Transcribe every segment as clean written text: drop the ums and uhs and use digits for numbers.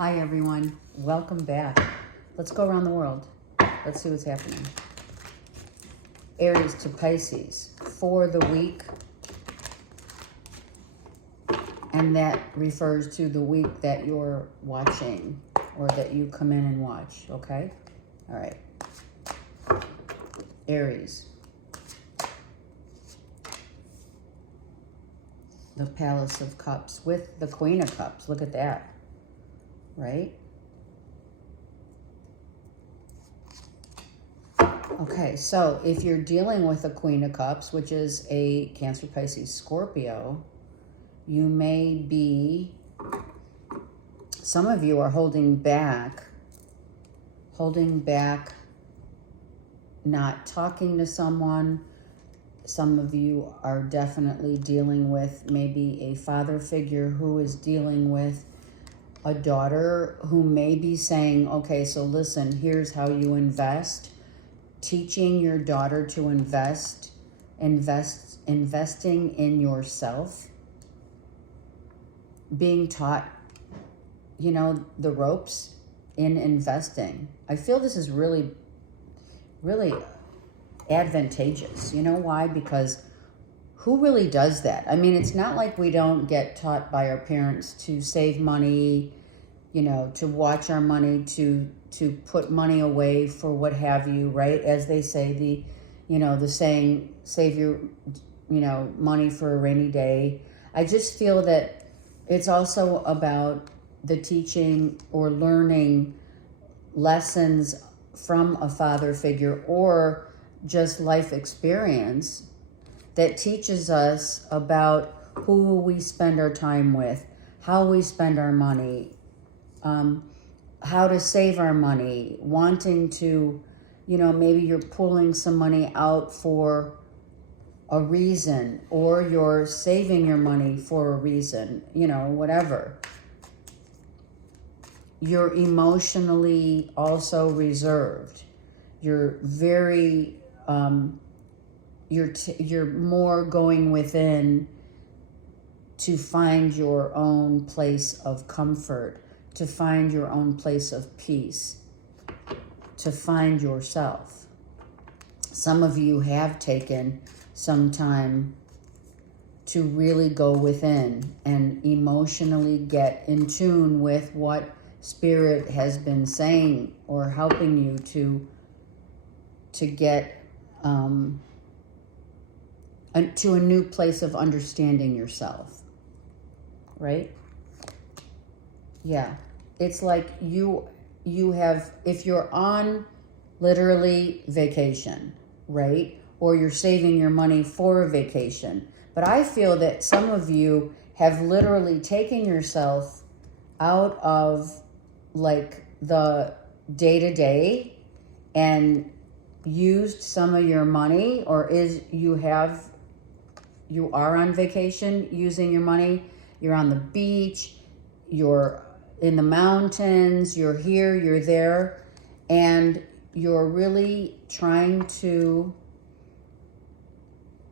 Hi everyone, welcome back. Let's go around the world. Let's see what's happening. Aries to Pisces for the week. And that refers to the week that you're watching or that you come in and watch, okay? All right. Aries. The Palace of Cups with the Queen of Cups. Look at that, right? Okay, so if you're dealing with a Queen of Cups, which is a Cancer, Pisces, Scorpio, you may be, some of you are holding back, not talking to someone. Some of you are definitely dealing with maybe a father figure who is dealing with a daughter who may be saying, okay, so listen, here's how you invest. Teaching your daughter to investing in yourself. Being taught, you know, the ropes in investing. I feel this is really, really advantageous. You know why? Because who really does that? I mean, it's not like we don't get taught by our parents to save money, you know, to watch our money, to put money away for what have you, right? As they say, the saying, save your, money for a rainy day. I just feel that it's also about the teaching or learning lessons from a father figure or just life experience that teaches us about who we spend our time with, how we spend our money, how to save our money, wanting to, maybe you're pulling some money out for a reason, or you're saving your money for a reason, whatever. You're emotionally also reserved. You're very, you're more going within to find your own place of comfort, to find your own place of peace, to find yourself. Some of you have taken some time to really go within and emotionally get in tune with what Spirit has been saying or helping you to get to a new place of understanding yourself, right? Yeah, it's like you have, if you're on literally vacation, right? Or you're saving your money for a vacation. But I feel that some of you have literally taken yourself out of like the day-to-day and used some of your money, or you are on vacation using your money. You're on the beach, you're in the mountains, you're here, you're there, and you're really trying to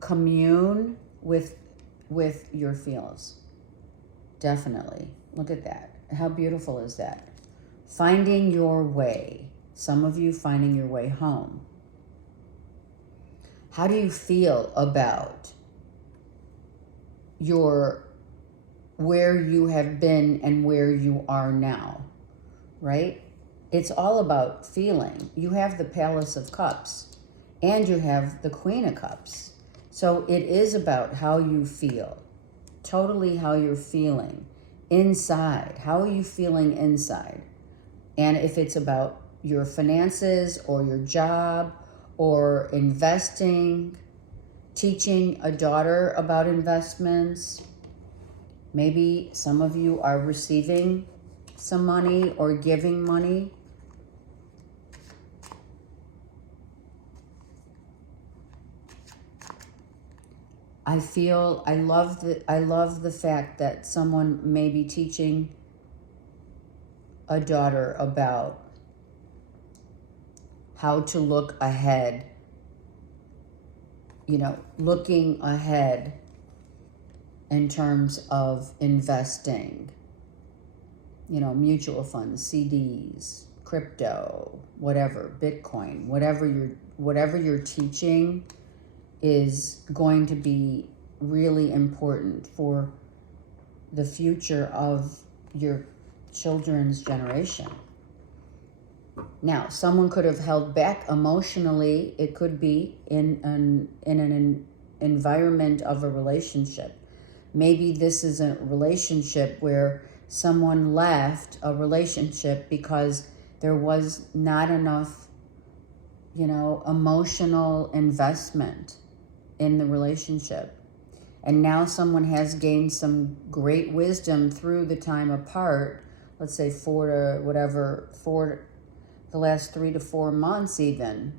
commune with your feels. Definitely. Look at that. How beautiful is that? Finding your way. Some of you finding your way home. How do you feel about where you have been and where you are now, right? It's all about feeling. You have the Palace of Cups and you have the Queen of Cups. So it is about how you feel, totally how you're feeling inside. How are you feeling inside? And if it's about your finances or your job or investing, teaching a daughter about investments, maybe some of you are receiving some money or giving money. I love the fact that someone may be teaching a daughter about how to look ahead, looking ahead in terms of investing. mutual funds, CDs, crypto, whatever, Bitcoin, whatever you're teaching is going to be really important for the future of your children's generation. Now, someone could have held back emotionally. It could be in an environment of a relationship. Maybe this is a relationship where someone left a relationship because there was not enough, emotional investment in the relationship. And now someone has gained some great wisdom through the time apart, let's say the last 3 to 4 months even.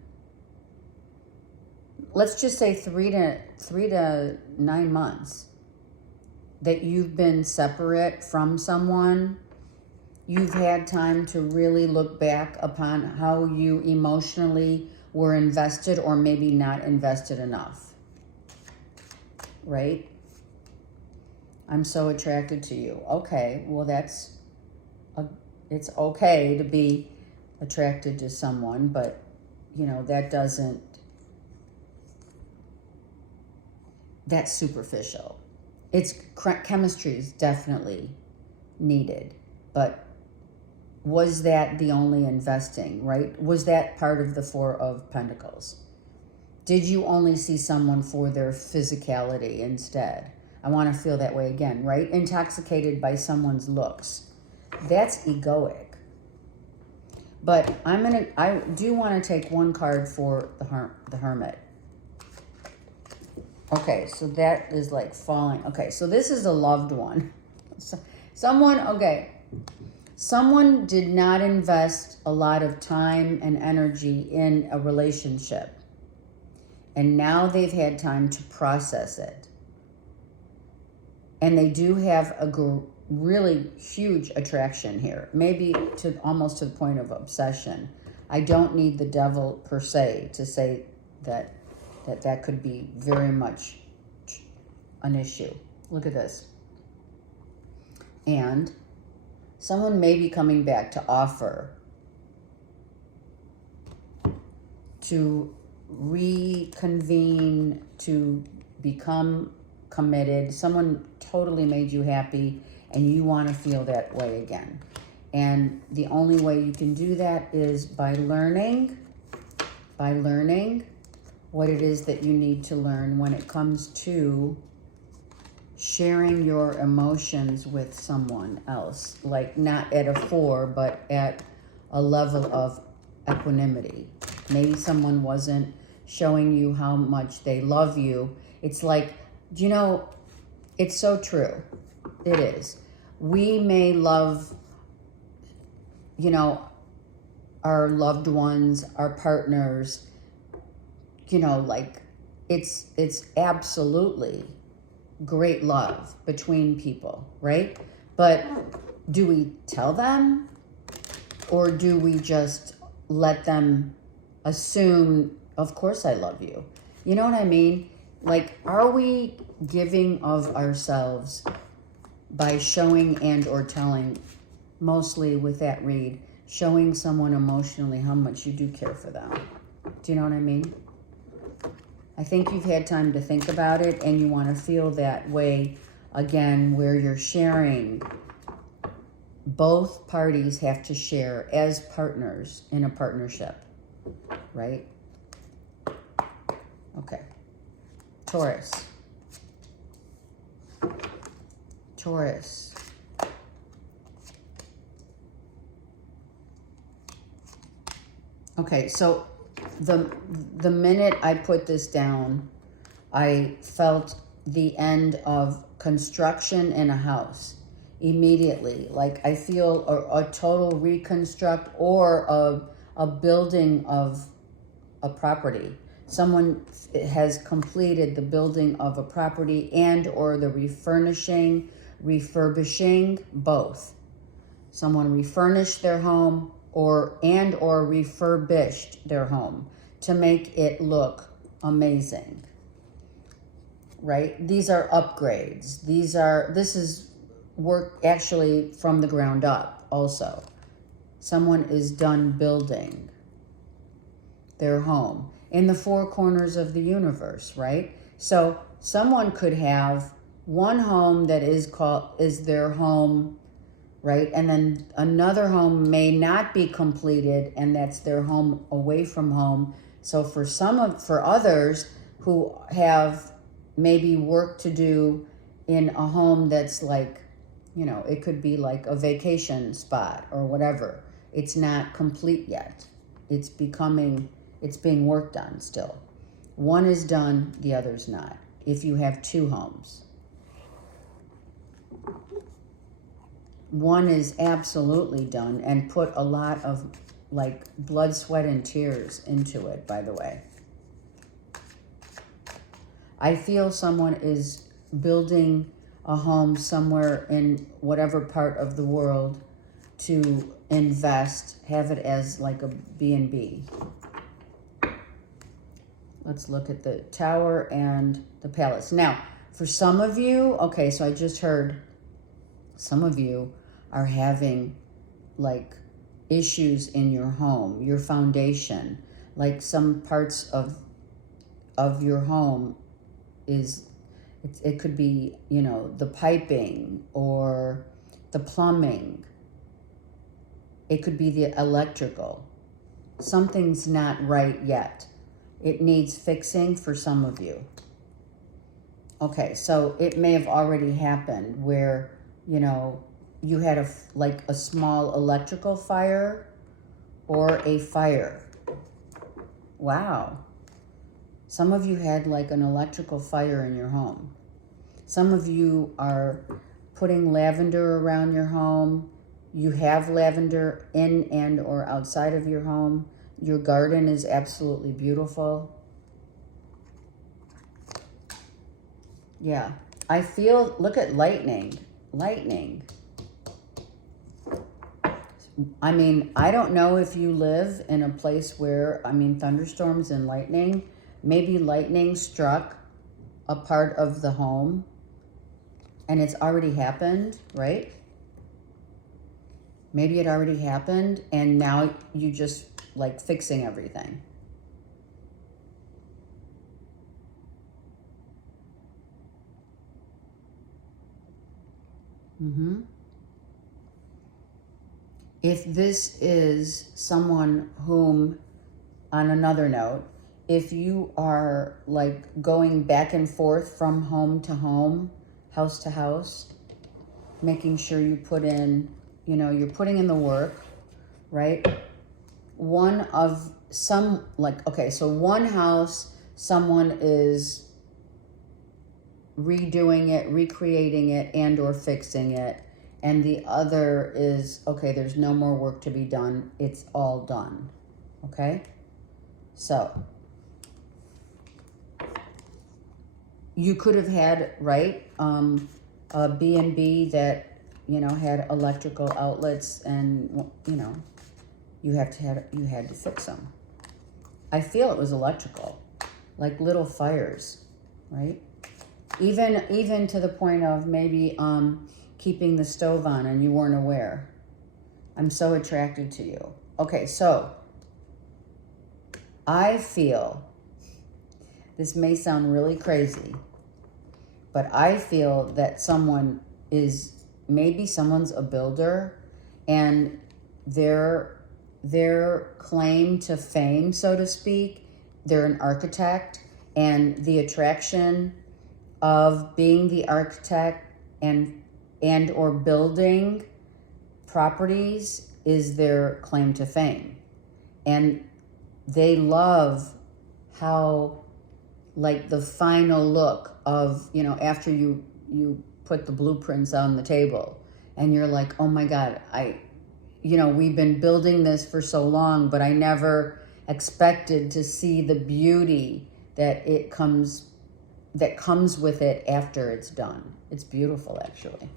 Let's just say 3 to 9 months that you've been separate from someone. You've had time to really look back upon how you emotionally were invested or maybe not invested enough. Right? I'm so attracted to you. Okay, well it's okay to be attracted to someone, but that's superficial. Chemistry is definitely needed, but was that the only investing, right? Was that part of the Four of Pentacles? Did you only see someone for their physicality instead? I want to feel that way again, right? Intoxicated by someone's looks. That's egoic. But I do want to take one card for the Hermit. Okay, so that is like falling. Okay, so this is a loved one. Someone did not invest a lot of time and energy in a relationship. And now they've had time to process it. And they do have a really huge attraction here. Maybe almost to the point of obsession. I don't need the devil per se to say that could be very much an issue. Look at this. And someone may be coming back to offer to reconvene, to become committed. Someone totally made you happy and you want to feel that way again. And the only way you can do that is by learning what it is that you need to learn when it comes to sharing your emotions with someone else. Like not at a 4, but at a level of equanimity. Maybe someone wasn't showing you how much they love you. It's like, it's so true. It is. We may love, our loved ones, our partners, it's absolutely great love between people, right? But do we tell them, or do we just let them assume, of course I love you? You know what I mean? Like, are we giving of ourselves by showing and or telling, mostly with that read, showing someone emotionally how much you do care for them? Do you know what I mean? I think you've had time to think about it and you want to feel that way again, where you're sharing. Both parties have to share as partners in a partnership, right? Okay. Taurus. Okay, so the minute I put this down, I felt the end of construction in a house immediately. Like I feel a total reconstruct or a building of a property. Someone has completed the building of a property and or the refurbishing, both. Someone refurnished their home or refurbished their home to make it look amazing, right? These are upgrades. This is work actually from the ground up. also. Someone is done building their home in the four corners of the universe, right? So someone could have one home that is their home, right? And then another home may not be completed, and that's their home away from home. So for others who have maybe work to do in a home that's like, it could be like a vacation spot or whatever. It's not complete yet. It's being worked on still. One is done, the other's not. If you have two homes. One is absolutely done and put a lot of like blood, sweat, and tears into it, by the way. I feel someone is building a home somewhere in whatever part of the world to invest, have it as like a B&B. Let's look at the Tower and the Palace. Now, for some of you, okay, so I just heard some of you are having like issues in your home, your foundation, like some parts of your home it could be, the piping or the plumbing. It could be the electrical. Something's not right yet. It needs fixing for some of you. Okay, so it may have already happened where, you had a small electrical fire or a fire. Wow. Some of you had like an electrical fire in your home. Some of you are putting lavender around your home. You have lavender in and or outside of your home. Your garden is absolutely beautiful. Yeah. I feel, look at lightning. Lightning. I mean, I don't know if you live in a place where, thunderstorms and lightning, maybe lightning struck a part of the home and it's already happened, right? Maybe it already happened and now you just like fixing everything. If this is someone whom, on another note, if you are like going back and forth from home to home, house to house, making sure you put in, you're putting in the work, right? One house, someone is redoing it, recreating it, and or fixing it. And the other is, okay, there's no more work to be done. It's all done. Okay? So, you could have had, right, a B&B that, had electrical outlets and, you had to fix them. I feel it was electrical, like little fires, right? Even to the point of maybe keeping the stove on and you weren't aware. I'm so attracted to you. Okay, so I feel, this may sound really crazy, but I feel that someone's a builder and their claim to fame, so to speak, they're an architect, and the attraction of being the architect and or building properties is their claim to fame. And they love how, like, the final look of, after you put the blueprints on the table and you're like, oh my God, we've been building this for so long, but I never expected to see the beauty that comes with it after it's done. It's beautiful, actually.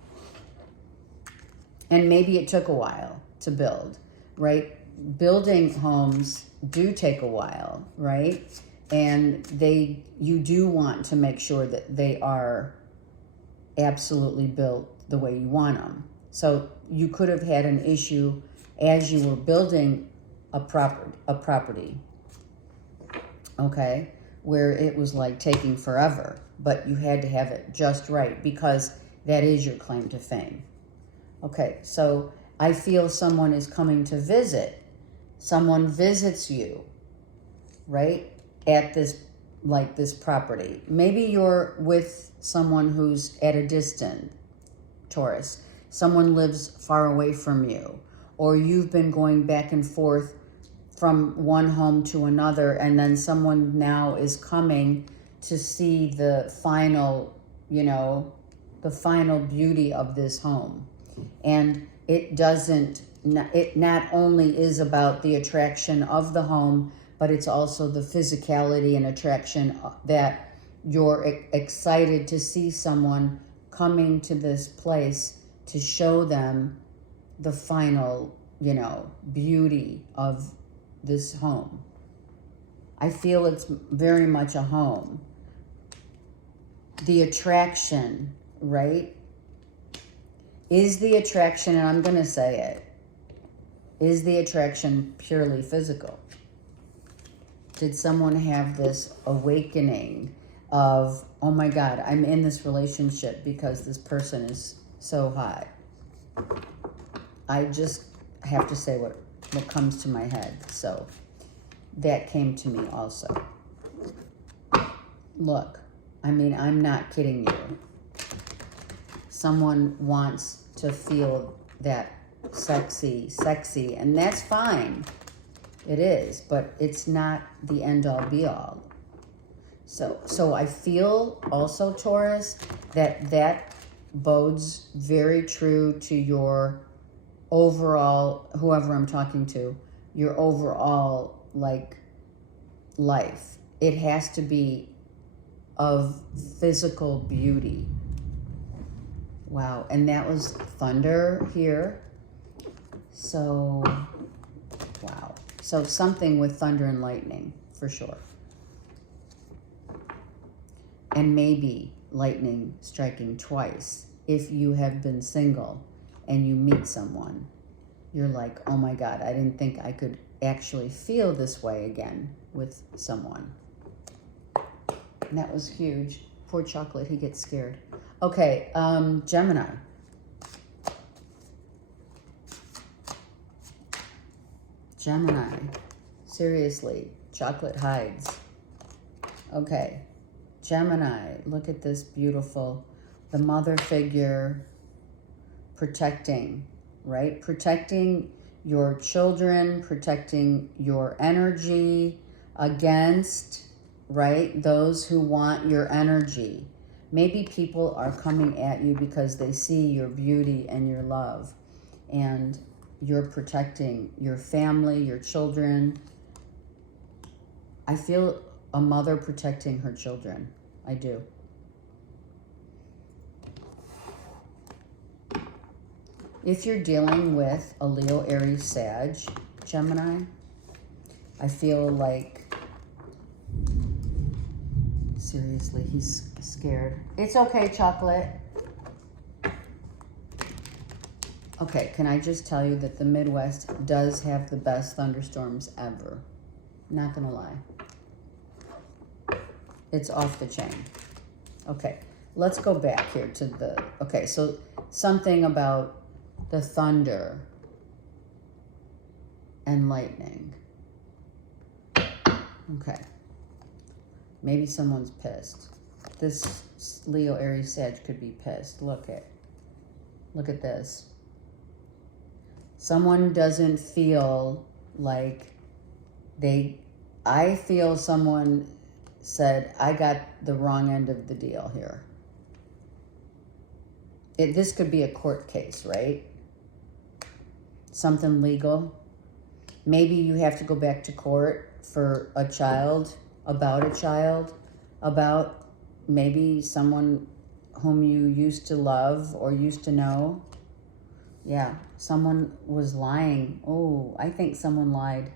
And maybe it took a while to build, right? Building homes do take a while, right? And you do want to make sure that they are absolutely built the way you want them. So you could have had an issue as you were building a property, okay, where it was like taking forever, but you had to have it just right because that is your claim to fame. Okay, so I feel someone is coming to visit. Someone visits you, right, at this property. Maybe you're with someone who's at a distance, Taurus. Someone lives far away from you, or you've been going back and forth from one home to another, and then someone now is coming to see the final, the final beauty of this home. And it not only is about the attraction of the home, but it's also the physicality and attraction that you're excited to see someone coming to this place to show them the final, beauty of this home. I feel it's very much a home. The attraction, right? Is the attraction, and I'm going to say it, is the attraction purely physical? Did someone have this awakening of, oh my God, I'm in this relationship because this person is so hot? I just have to say what comes to my head. So that came to me also. Look, I'm not kidding you. Someone wants to feel that sexy, and that's fine. It is, but it's not the end all be all. So I feel also, Taurus, that bodes very true to your overall, whoever I'm talking to, your overall life. It has to be of physical beauty. Wow, and that was thunder here. So, wow. So something with thunder and lightning, for sure. And maybe lightning striking twice. If you have been single and you meet someone, you're like, oh my God, I didn't think I could actually feel this way again with someone. And that was huge. Poor Chocolate, he gets scared. Okay, Gemini. Gemini. Seriously, Chocolate hides. Okay, Gemini, look at this beautiful, the mother figure protecting, right? Protecting your children, protecting your energy against, right, those who want your energy. Maybe people are coming at you because they see your beauty and your love, and you're protecting your family, your children. I feel a mother protecting her children. I do. If you're dealing with a Leo, Aries, Sag, Gemini, I feel like, seriously, he's scared. It's okay, Chocolate. Okay, can I just tell you that the Midwest does have the best thunderstorms ever? Not gonna lie. It's off the chain. Okay, let's go back here to the, okay, so something about the thunder and lightning. Okay. Maybe someone's pissed. This Leo, Aries, Sag could be pissed. Look at this. Someone doesn't feel like I feel someone said, I got the wrong end of the deal here. This could be a court case, right? Something legal. Maybe you have to go back to court for a child, about maybe someone whom you used to love or used to know. Yeah, someone was lying. Oh, I think someone lied.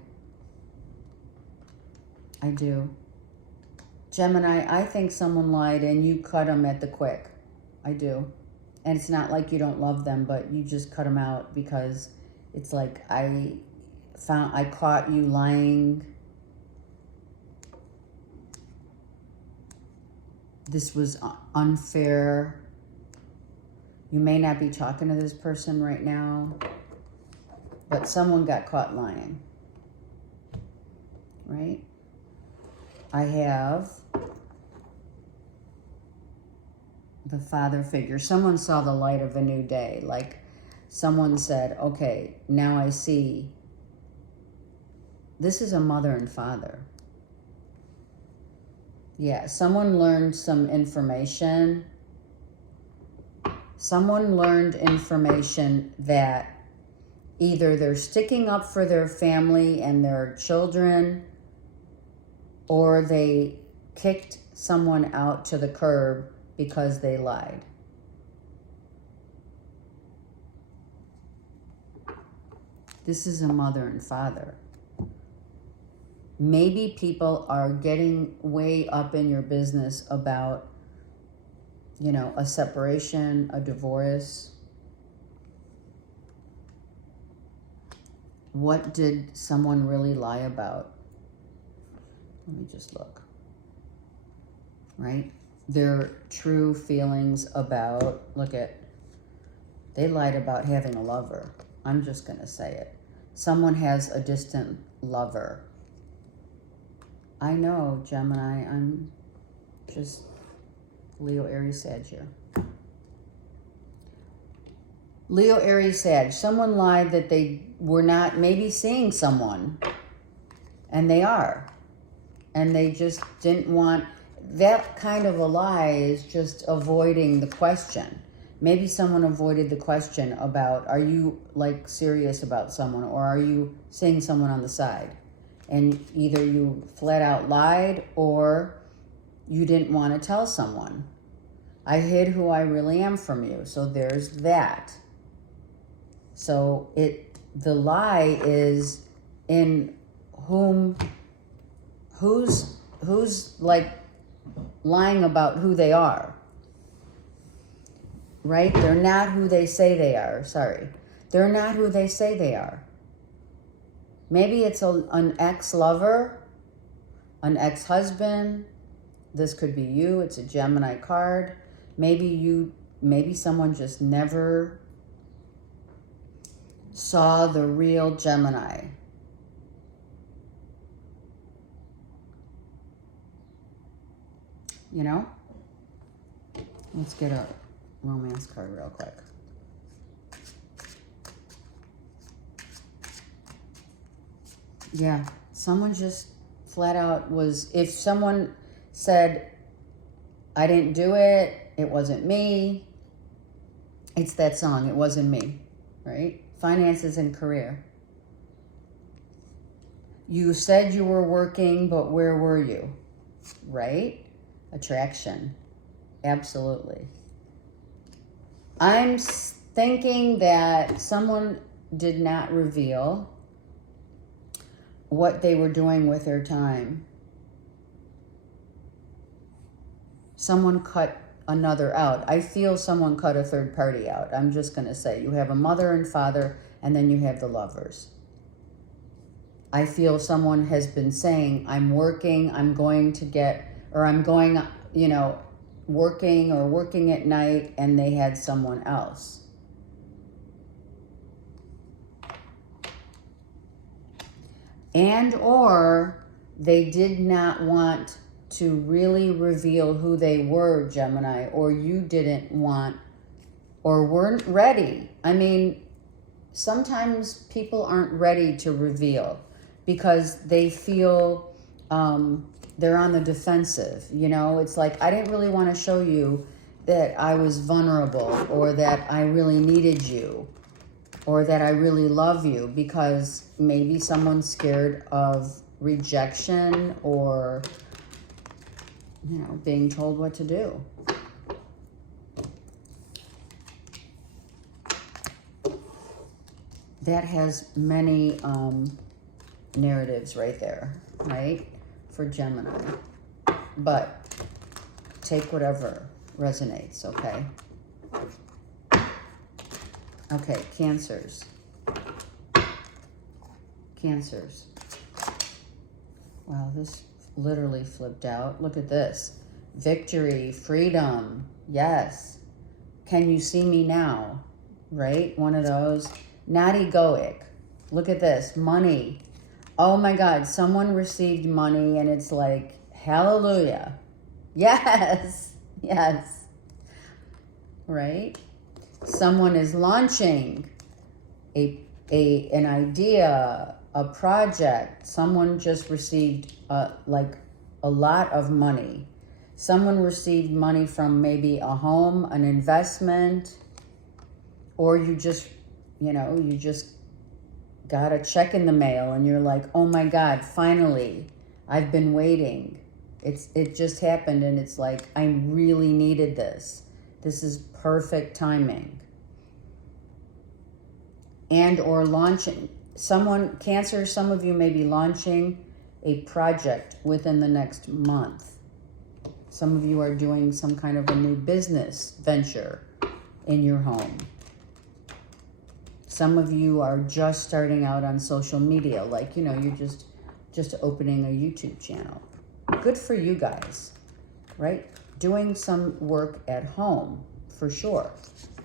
I do. Gemini, I think someone lied and you cut them at the quick. I do. And it's not like you don't love them, but you just cut them out because it's like I caught you lying. This was unfair. You may not be talking to this person right now, but someone got caught lying, right? I have the father figure. Someone saw the light of a new day. Like someone said, okay, now I see. This is a mother and father. Yeah, someone learned some information. Someone learned information that either they're sticking up for their family and their children, or they kicked someone out to the curb because they lied. This is a mother and father. Maybe people are getting way up in your business about, you know, a separation, a divorce. What did someone really lie about? Let me just look. Right? Their true feelings about, they lied about having a lover. I'm just going to say it. Someone has a distant lover. I know, Gemini, I'm just Leo, Aries, Sag here. Leo, Aries, Sag. Someone lied that they were not maybe seeing someone, and they are. And they just didn't want, that kind of a lie is just avoiding the question. Maybe someone avoided the question about, are you like serious about someone, or are you seeing someone on the side? And either you flat out lied or you didn't want to tell someone. I hid who I really am from you. So there's that. So the lie is in who's like lying about who they are. Right? They're not who they say they are. Sorry. They're not who they say they are. Maybe it's an ex-lover, an ex-husband. This could be you. It's a Gemini card. Maybe someone just never saw the real Gemini. You know? Let's get a romance card real quick. Yeah, someone just flat out was, if someone said, I didn't do it, it wasn't me, it's that song, It Wasn't Me, right? Finances and career. You said you were working, but where were you? Right? Attraction. Absolutely. I'm thinking that someone did not reveal what they were doing with their time. Someone cut another out. I feel someone cut a third party out. I'm just going to say, you have a mother and father, and then you have the lovers. I feel someone has been saying, I'm working, I'm going to get, or I'm going, you know, working or working at night, and they had someone else. And or they did not want to really reveal who they were, Gemini, or you didn't want or weren't ready. I mean, sometimes people aren't ready to reveal because they feel they're on the defensive. You know, it's like, I didn't really want to show you that I was vulnerable, or that I really needed you, or that I really love you, because maybe someone's scared of rejection, or, you know, being told what to do. That has many narratives right there, right? For Gemini. But take whatever resonates, okay? Okay, Cancers. Cancers. Wow, this literally flipped out. Look at this. Victory, freedom. Yes. Can you see me now? Right? One of those. Not egoic. Look at this. Money. Oh my God. Someone received money and it's like, hallelujah. Yes. Yes. Right? Someone is launching an idea, a project. Someone just received like a lot of money. Someone received money from maybe a home, an investment, or you just got a check in the mail and you're like, oh my God, finally, I've been waiting. It just happened and it's like, I really needed this. This is perfect timing. And or launching. Cancer, some of you may be launching a project within the next month. Some of you are doing some kind of a new business venture in your home. Some of you are just starting out on social media, like, you're just opening a YouTube channel. Good for you guys, right? Doing some work at home, for sure.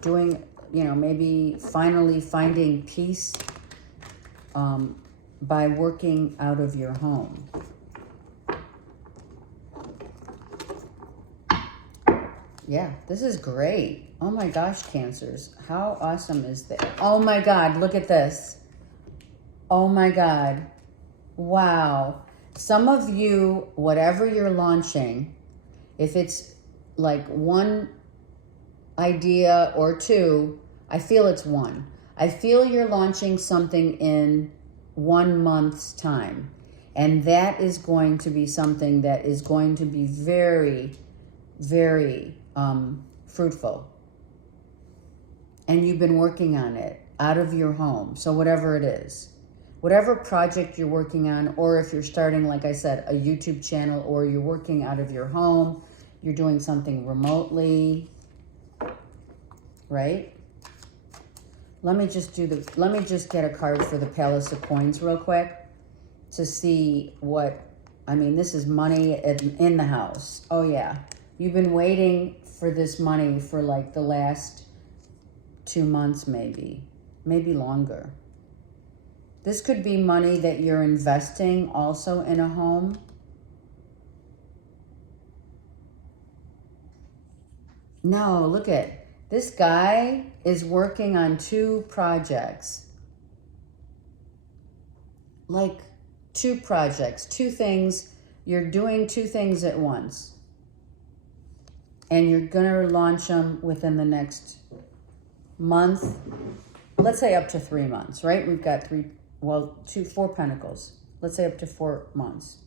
Doing, maybe finally finding peace by working out of your home. Yeah, this is great. Oh my gosh, Cancers. How awesome is that? Oh my God, look at this. Oh my God. Wow. Some of you, whatever you're launching, if it's like one idea or two, I feel it's one. I feel you're launching something in 1 month's time. And that is going to be something that is going to be very, very fruitful. And you've been working on it out of your home. So whatever it is, whatever project you're working on, or if you're starting, like I said, a YouTube channel, or you're working out of your home, you're doing something remotely, right? Let me just get a card for the Palace of Coins real quick to see this is money in the house. Oh yeah. You've been waiting for this money for like the last 2 months, maybe longer. This could be money that you're investing also in a home. No, look at this guy is working on 2 projects. Like 2 projects, 2 things. You're doing 2 things at once. And you're going to launch them within the next month. Let's say up to 3 months, right? We've got 4 pentacles. Let's say up to 4 months.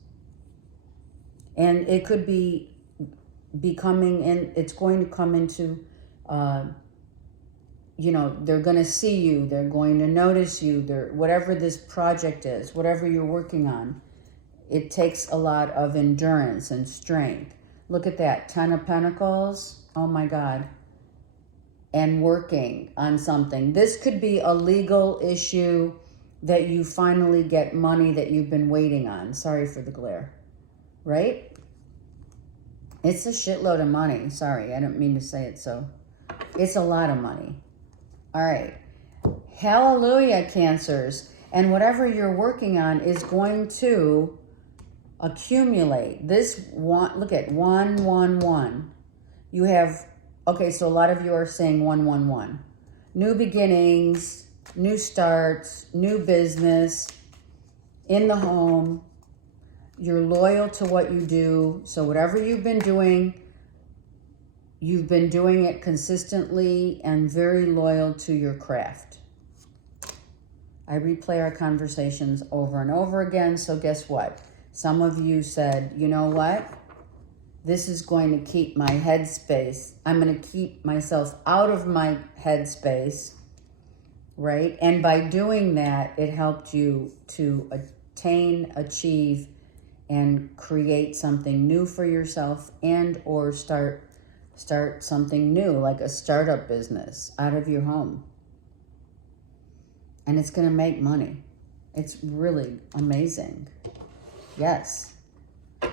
And it could be becoming, and it's going to come into, they're going to see you. They're going to notice you. Whatever this project is, whatever you're working on, it takes a lot of endurance and strength. Look at that, 10 of Pentacles. Oh my God. And working on something. This could be a legal issue that you finally get money that you've been waiting on. Sorry for the glare. Right? It's a shitload of money. Sorry, I didn't mean to say it so. It's a lot of money. All right. Hallelujah, Cancers. And whatever you're working on is going to accumulate. This one, look at 1, 1, 1. You have, okay, so a lot of you are saying 1, 1, 1. New beginnings, new starts, new business, in the home. You're loyal to what you do. So whatever you've been doing it consistently and very loyal to your craft. I replay our conversations over and over again. So guess what? Some of you said, you know what? This is going to keep my headspace. I'm going to keep myself out of my headspace, right? And by doing that, it helped you to attain, achieve, and create something new for yourself, and or start something new, like a startup business out of your home. And it's going to make money. It's really amazing. Yes.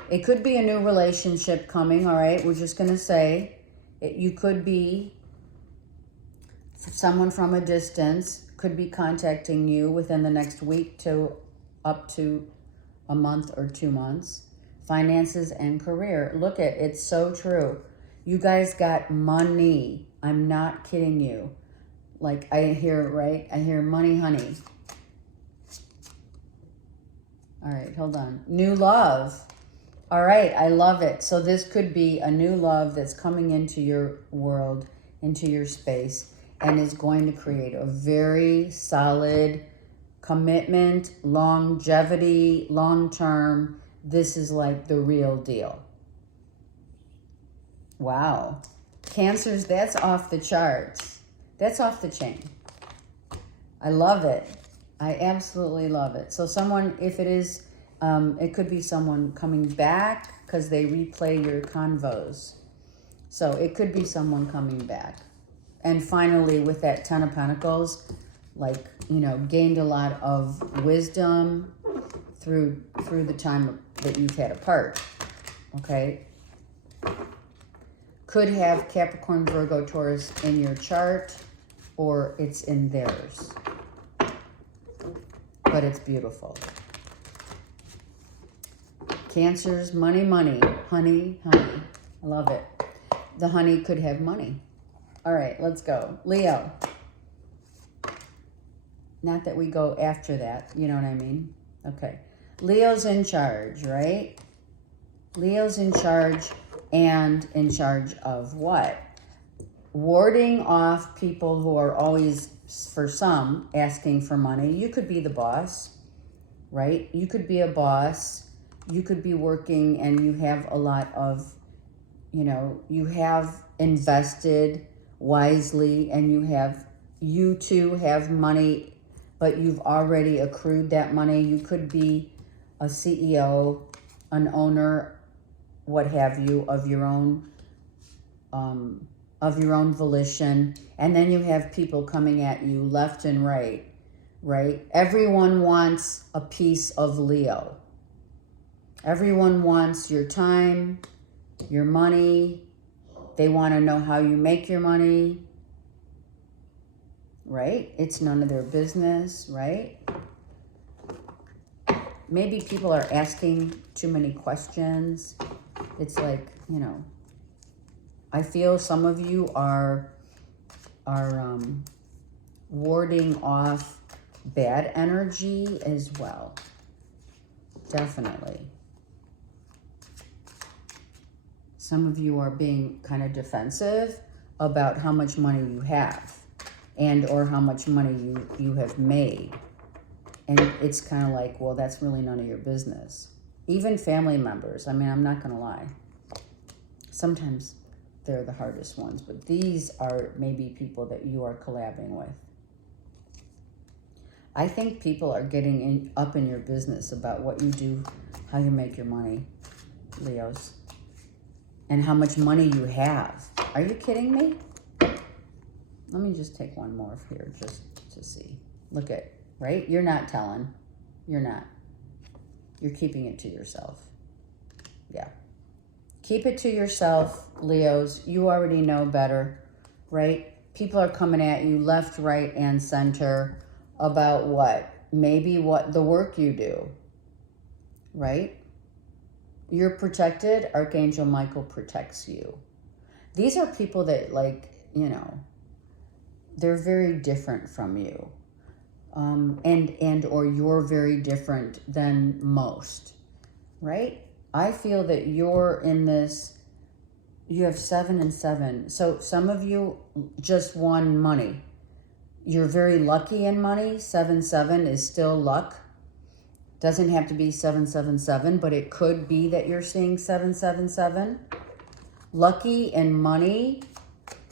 It could be a new relationship coming, all right? We're just going to say you could be someone from a distance, could be contacting you within the next week to up to a month or 2 months. Finances and career. Look at it. It's so true. You guys got money. I'm not kidding you. Like I hear, right? I hear money, honey. All right, hold on. New love. All right, I love it. So this could be a new love that's coming into your world, into your space, and is going to create a very solid commitment, longevity, long-term. This is like the real deal. Wow. Cancers, that's off the charts. That's off the chain. I love it. I absolutely love it. So someone, if it is, it could be someone coming back because they replay your convos. So it could be someone coming back. And finally, with that Ten of Pentacles, like, you know, gained a lot of wisdom through the time that you've had apart. Okay? Could have Capricorn, Virgo, Taurus in your chart, or it's in theirs. But it's beautiful. Cancers, money, money. Honey, honey. I love it. The honey could have money. All right, let's go. Leo. Not that we go after that. You know what I mean? Okay. Leo's in charge, right? Leo's in charge, and in charge of what? Warding off people who are always, for some, asking for money. You could be the boss, right? You could be a boss. You could be working and you have a lot of, you know, you have invested wisely and you too have money, but you've already accrued that money. You could be a CEO, an owner, what have you, of your own volition. And then you have people coming at you left and right? Everyone wants a piece of Leo. Everyone wants your time, your money. They want to know how you make your money, right? It's none of their business, right? Maybe people are asking too many questions. It's like, you know, I feel some of you are warding off bad energy as well. Definitely. Some of you are being kind of defensive about how much money you have and or how much money you have made. And it's kind of like, well, that's really none of your business. Even family members, I mean, I'm not going to lie. Sometimes they're the hardest ones, but these are maybe people that you are collabing with. I think people are getting up in your business about what you do, how you make your money, Leos, and how much money you have. Are you kidding me? Let me just take one more here just to see. Look at, right? You're not telling. You're not. You're keeping it to yourself. Yeah. Keep it to yourself, Leos. You already know better, right? People are coming at you left, right, and center about what? Maybe what the work you do, right? You're protected. Archangel Michael protects you. These are people that, like, you know, they're very different from you. And or you're very different than most, right? I feel that you're in this, you have 7 and 7. So some of you just won money. You're very lucky in money. 7-7 is still luck. Doesn't have to be 7-7-7, but it could be that you're seeing 7-7-7. Lucky in money,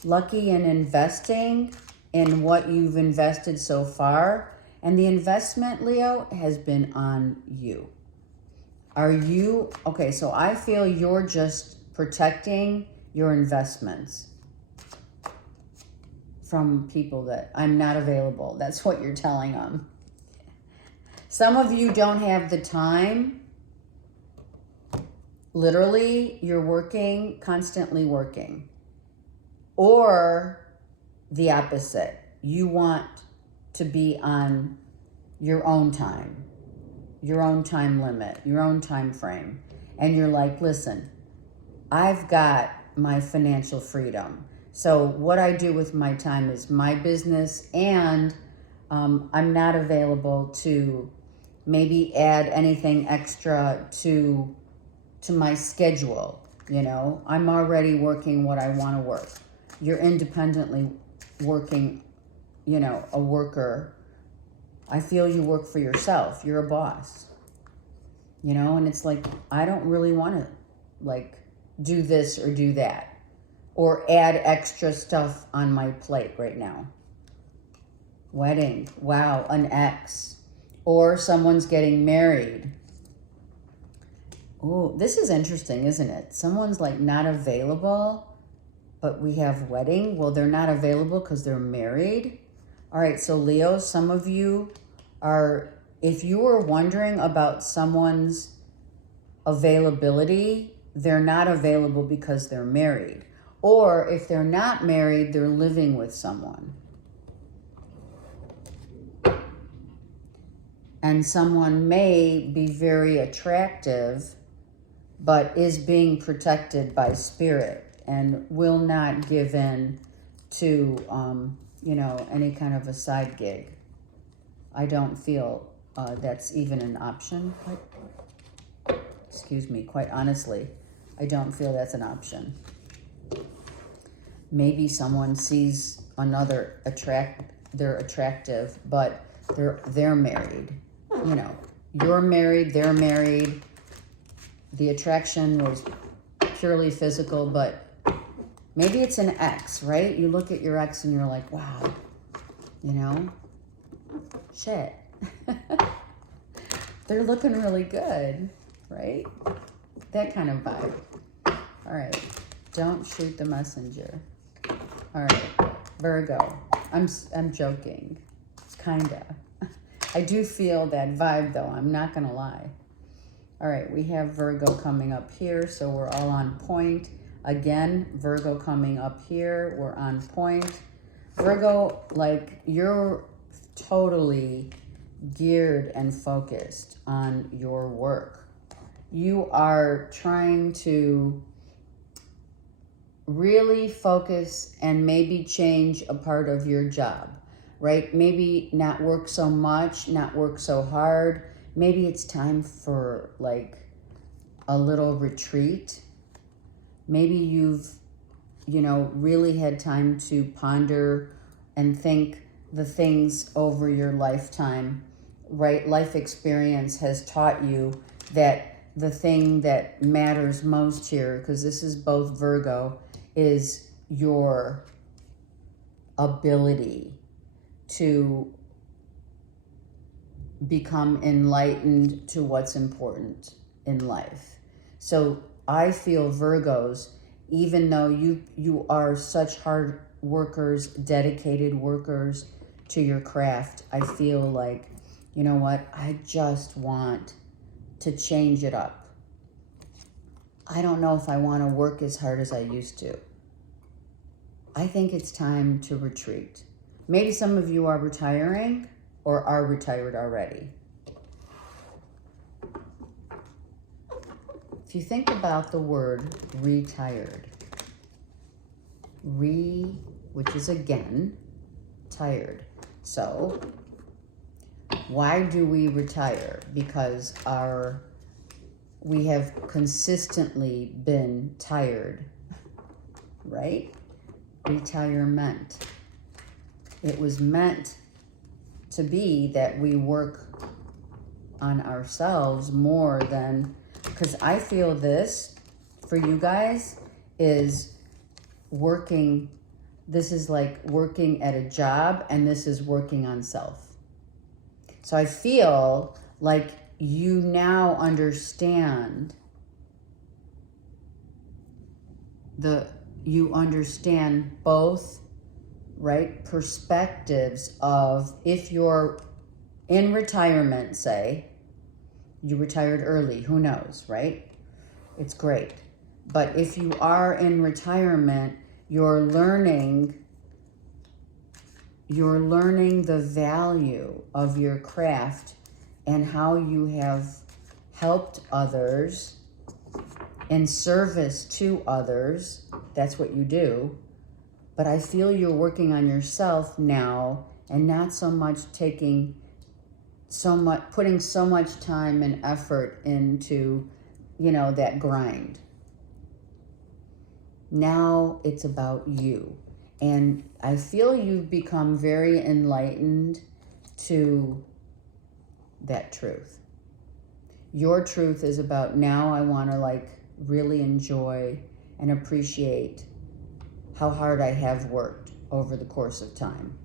lucky in investing in what you've invested so far. And the investment, Leo, has been on you. Are you, okay, so I feel you're just protecting your investments from people that I'm not available. That's what you're telling them. Some of you don't have the time. Literally, you're working, constantly working. Or the opposite. You want to be on your own time limit, your own time frame. And you're like, listen, I've got my financial freedom. So what I do with my time is my business, and I'm not available to maybe add anything extra to my schedule. You know, I'm already working what I want to work. You're independently working, you know, a worker. I feel you work for yourself. You're a boss. You know, and it's like, I don't really want to, like, do this or do that. Or add extra stuff on my plate right now. Wedding. Wow, an ex. Or someone's getting married. Oh, this is interesting, isn't it? Someone's like not available, but we have wedding. Well, they're not available because they're married. All right, so Leo, some of you are, if you were wondering about someone's availability, they're not available because they're married. Or if they're not married, they're living with someone. And someone may be very attractive, but is being protected by spirit and will not give in to, you know, any kind of a side gig. I don't feel that's even an option. Excuse me, quite honestly, I don't feel that's an option. Maybe someone sees another they're attractive, but they're married. You know, you're married, they're married. The attraction was purely physical, but maybe it's an ex, right? You look at your ex and you're like, wow, you know, shit. They're looking really good, right? That kind of vibe. All right, don't shoot the messenger. All right, Virgo, I'm joking, kinda. I do feel that vibe though, I'm not gonna lie. All right, we have Virgo coming up here, so we're all on point. Again, Virgo coming up here, we're on point. Virgo, like, you're totally geared and focused on your work. You are trying to really focus and maybe change a part of your job, right? Maybe not work so much, not work so hard. Maybe it's time for like a little retreat. Maybe you've, you know, really had time to ponder and think the things over your lifetime, right? Life experience has taught you that the thing that matters most here, because this is both Virgo, is your ability to become enlightened to what's important in life. So I feel Virgos, even though you are such hard workers, dedicated workers to your craft, I feel like, you know what, I just want to change it up. I don't know if I want to work as hard as I used to. I think it's time to retreat. Maybe some of you are retiring or are retired already. If you think about the word retired, which is again, tired. So, why do we retire? Because we have consistently been tired, right? Retirement. It was meant to be that we work on ourselves more than, because I feel this for you guys is working. This is like working at a job, and this is working on self. So I feel like you now understand you understand both right, perspectives of if you're in retirement, say, you retired early, who knows, right? It's great. But if you are in retirement, you're learning the value of your craft and how you have helped others in service to others. That's what you do. But I feel you're working on yourself now and not so much putting so much time and effort into, that grind. Now it's about you. And I feel you've become very enlightened to that truth. Your truth is about, now I want to really enjoy and appreciate how hard I have worked over the course of time.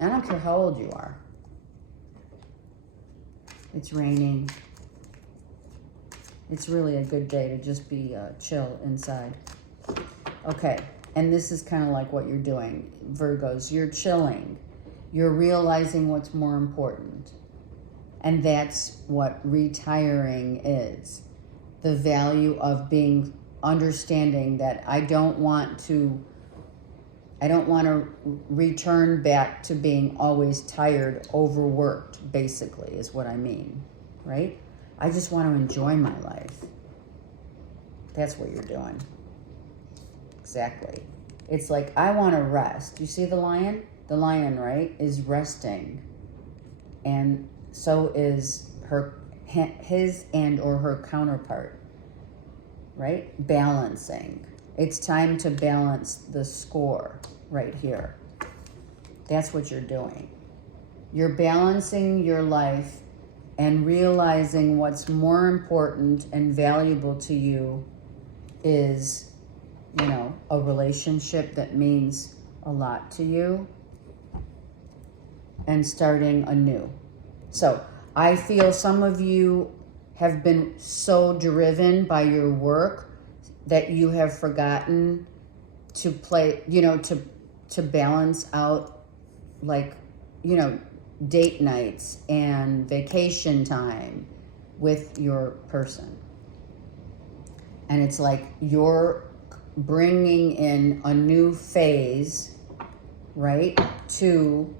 I don't care how old you are. It's raining. It's really a good day to just be chill inside. Okay, and this is kind of like what you're doing, Virgos. You're chilling. You're realizing what's more important. And that's what retiring is. The value of understanding that I don't want to return back to being always tired, overworked, basically, is what I mean, right? I just want to enjoy my life. That's what you're doing. Exactly. It's like, I want to rest. You see the lion? The lion, right, is resting. And so is his and or her counterpart, right? Balancing. It's time to balance the score right here. That's what you're doing. You're balancing your life and realizing what's more important and valuable to you is, a relationship that means a lot to you, and starting anew. So I feel some of you have been so driven by your work that you have forgotten to to balance out date nights and vacation time with your person. And it's like you're bringing in a new phase, right, to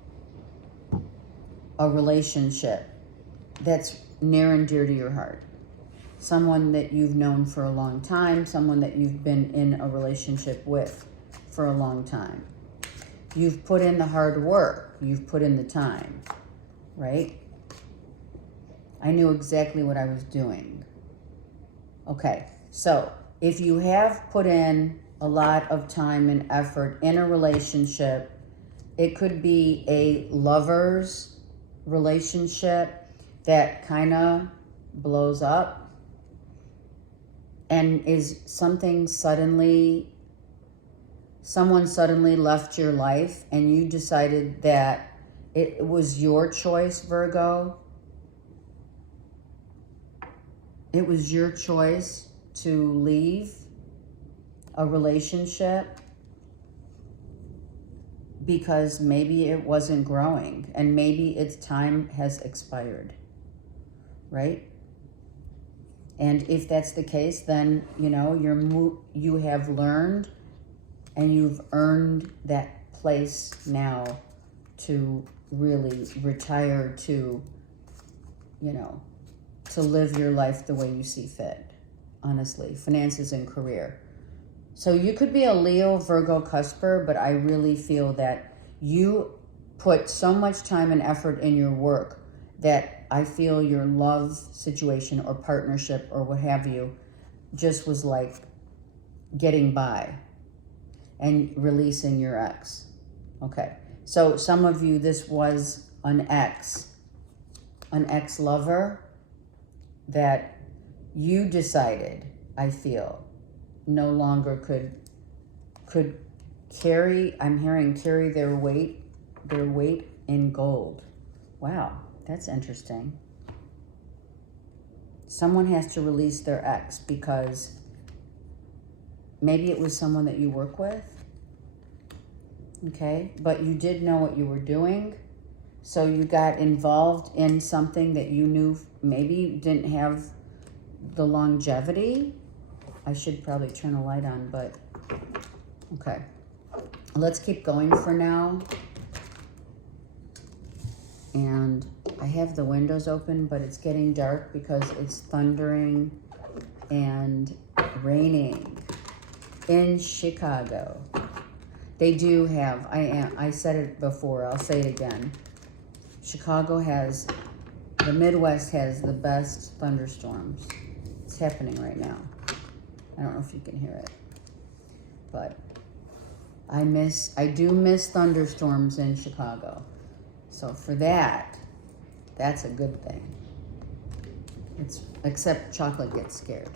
a relationship that's near and dear to your heart. Someone that you've known for a long time, someone that you've been in a relationship with for a long time. You've put in the hard work. You've put in the time, right? I knew exactly what I was doing. Okay, so if you have put in a lot of time and effort in a relationship, it could be a lover's relationship that kind of blows up and is someone suddenly left your life and you decided that it was your choice, Virgo. It was your choice to leave a relationship because maybe it wasn't growing and maybe its time has expired, right? And if that's the case, then, you have learned and you've earned that place now to really retire to, to live your life the way you see fit, honestly, finances and career. So you could be a Leo, Virgo, Cusper, but I really feel that you put so much time and effort in your work that I feel your love situation or partnership or what have you just was like getting by and releasing your ex. Okay, so some of you, this was an ex-lover that you decided, I feel, no longer could carry, I'm hearing carry their weight in gold. Wow, that's interesting. Someone has to release their ex because maybe it was someone that you work with. Okay, but you did know what you were doing. So you got involved in something that you knew maybe didn't have the longevity. I should probably turn a light on, but okay. Let's keep going for now. And I have the windows open, but it's getting dark because it's thundering and raining in Chicago. They do have, I said it before, I'll say it again. Chicago has, the Midwest has the best thunderstorms. It's happening right now. I don't know if you can hear it, but I do miss thunderstorms in Chicago. So for that, that's a good thing. Except chocolate gets scared.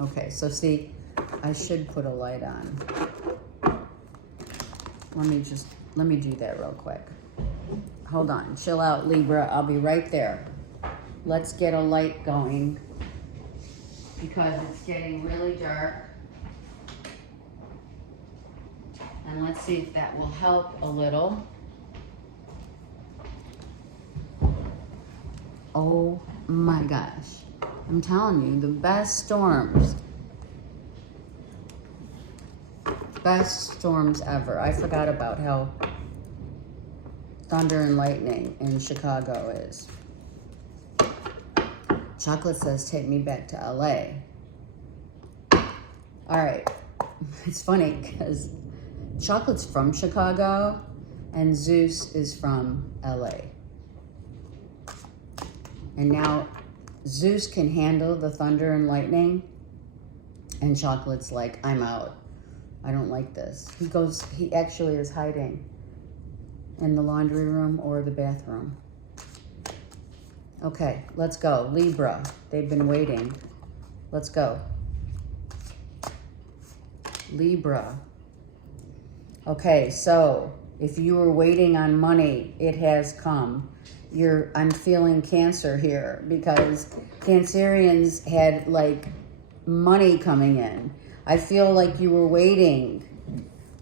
Okay, so see, I should put a light on. Let me do that real quick. Hold on, chill out, Libra. I'll be right there. Let's get a light going because it's getting really dark. And let's see if that will help a little. Oh my gosh. I'm telling you, the best storms. Best storms ever. I forgot about how thunder and lightning in Chicago is. Chocolate says, take me back to LA. All right. It's funny because Chocolate's from Chicago and Zeus is from LA. And now Zeus can handle the thunder and lightning, and Chocolate's like, I'm out. I don't like this. He actually is hiding in the laundry room or the bathroom. Okay, let's go. Libra, they've been waiting. Let's go. Libra. Okay, so if you were waiting on money, it has come. I'm feeling Cancer here because Cancerians had like money coming in. I feel like you were waiting,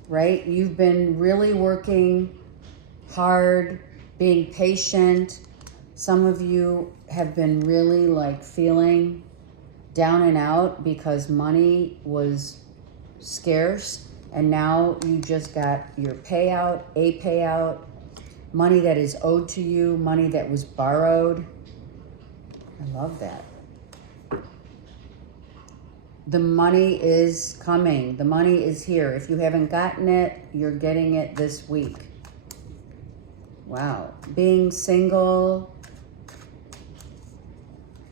right? You've been really working hard, being patient. Some of you have been really like feeling down and out because money was scarce. And now you just got your payout, a payout, money that is owed to you, money that was borrowed. I love that. The money is coming. The money is here. If you haven't gotten it, you're getting it this week. Wow. Being single,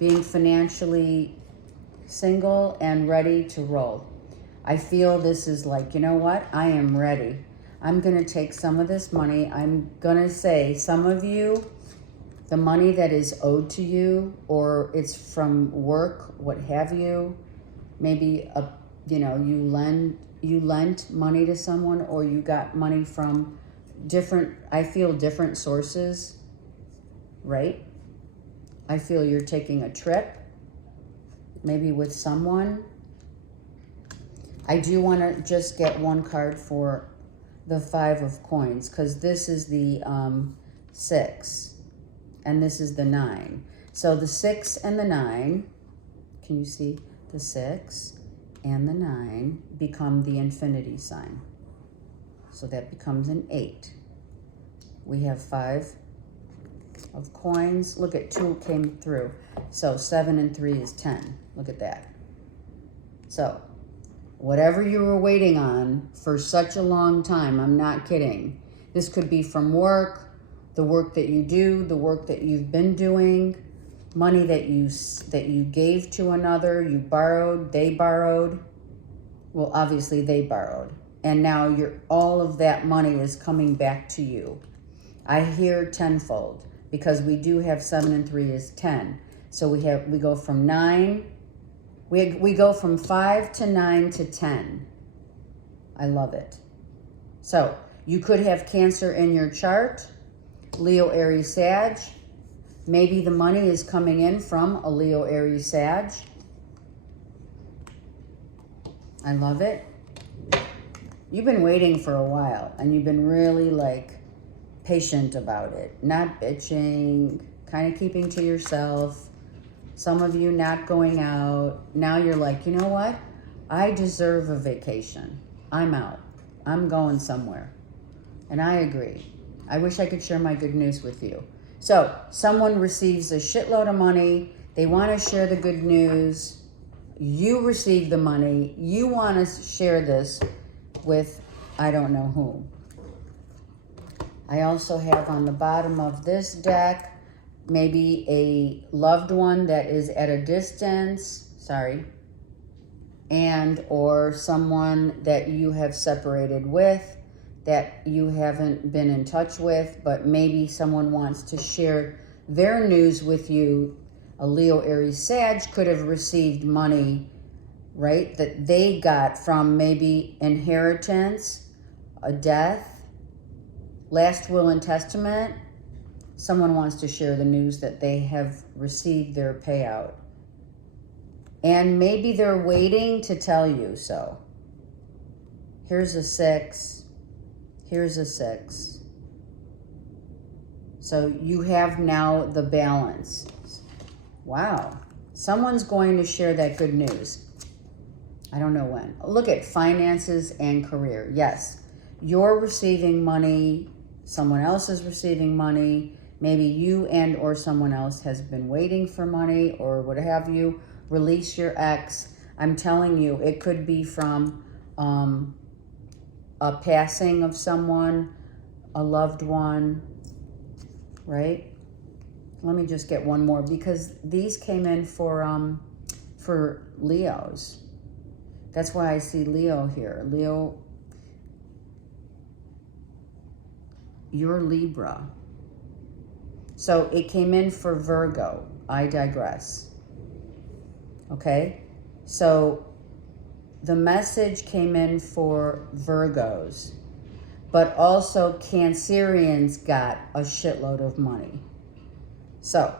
being financially single and ready to roll. I feel this is like, you know what? I am ready. I'm going to take some of this money. I'm going to say some of you, the money that is owed to you, or it's from work, what have you. Maybe, you lent money to someone, or you got money from different sources, right? I feel you're taking a trip, maybe with someone. I do want to just get one card for the 5 of coins because this is the 6 and this is the 9. So the 6 and the 9, can you see the 6 and the 9 become the infinity sign. So that becomes an 8. We have 5 of coins. Look at 2 came through. So 7 and 3 is 10. Look at that. So whatever you were waiting on for such a long time, I'm not kidding. This could be from work, the work that you do, the work that you've been doing, money that you gave to another, you borrowed, they borrowed. Well, obviously they borrowed. And now all of that money is coming back to you. I hear tenfold because we do have 7 and 3 is 10. So we go from 9. We go from 5 to 9 to 10. I love it. So you could have Cancer in your chart, Leo, Aries, Sag. Maybe the money is coming in from a Leo, Aries, Sag. I love it. You've been waiting for a while, and you've been really like patient about it, not bitching, kind of keeping to yourself. Some of you not going out. Now you're like, you know what? I deserve a vacation. I'm out. I'm going somewhere. And I agree. I wish I could share my good news with you. So someone receives a shitload of money. They want to share the good news. You receive the money. You want to share this with I don't know whom. I also have on the bottom of this deck maybe a loved one that is at a distance, and or someone that you have separated with, that you haven't been in touch with, but maybe someone wants to share their news with you. A Leo, Aries, Sag could have received money, right, that they got from maybe inheritance, a death, last will and testament. Someone wants to share the news that they have received their payout. And maybe they're waiting to tell you so. Here's a 6. Here's a 6. So you have now the balance. Wow. Someone's going to share that good news. I don't know when. Look at finances and career. Yes, you're receiving money. Someone else is receiving money. Maybe you and or someone else has been waiting for money or what have you. Release your ex. I'm telling you, it could be from a passing of someone, a loved one, right? Let me just get one more because these came in for Leos. That's why I see Leo here. Leo, you're Libra. So it came in for Virgo. I digress. Okay? So the message came in for Virgos, but also Cancerians got a shitload of money. So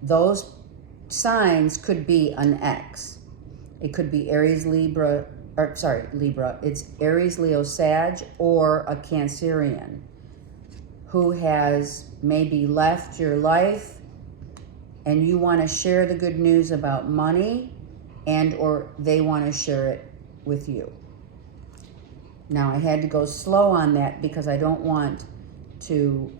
those signs could be an X. It could be Aries, Libra. It's Aries, Leo, Sag, or a Cancerian who has maybe left your life and you want to share the good news about money and or they want to share it with you. Now, I had to go slow on that because I don't want to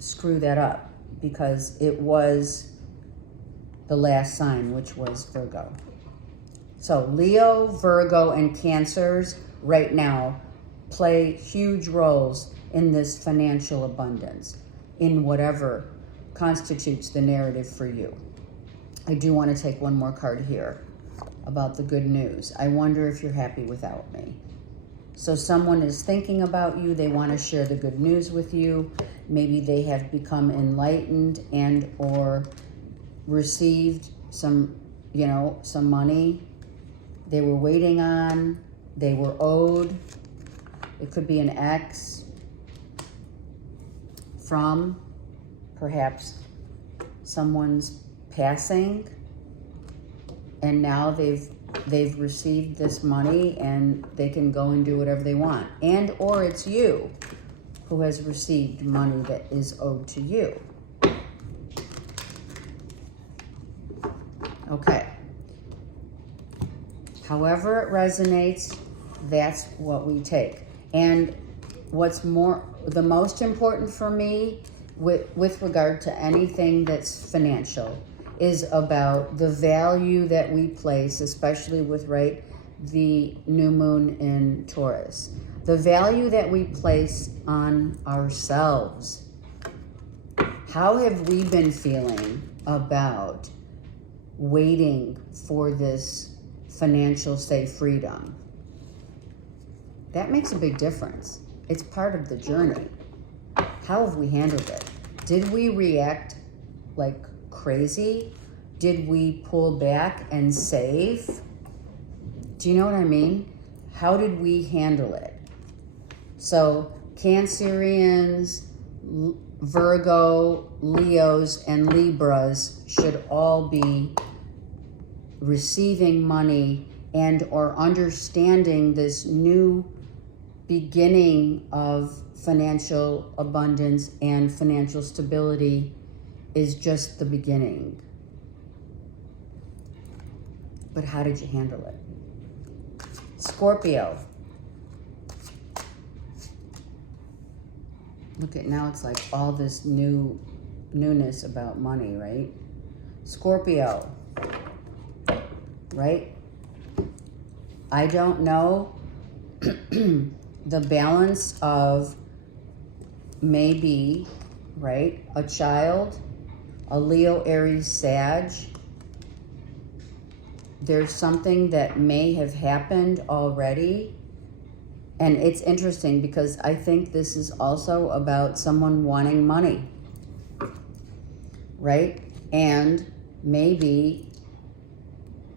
screw that up because it was the last sign, which was Virgo. So Leo, Virgo, and Cancers right now play huge roles in this financial abundance, in whatever constitutes the narrative for you. I do want to take one more card here about the good news. I wonder if you're happy without me. So someone is thinking about you. They want to share the good news with you. Maybe they have become enlightened and or received some money they were waiting on, they were owed. It could be an ex from perhaps someone's passing, and now they've received this money and they can go and do whatever they want. And or it's you who has received money that is owed to you. Okay. However it resonates, that's what we take. And what's the most important for me with regard to anything that's financial is about the value that we place, especially with, the new moon in Taurus. The value that we place on ourselves. How have we been feeling about waiting for this financial, freedom? That makes a big difference. It's part of the journey. How have we handled it? Did we react like crazy? Did we pull back and save? Do you know what I mean? How did we handle it? So Cancerians, Virgo, Leos, and Libras should all be receiving money and or understanding this new beginning of financial abundance and financial stability is just the beginning. But how did you handle it? Scorpio. Look at now, it's like all this newness about money, right? Scorpio, right? I don't know the balance of maybe, right, a child, a Leo, Aries, Sag. There's something that may have happened already. And it's interesting because I think this is also about someone wanting money, right? And maybe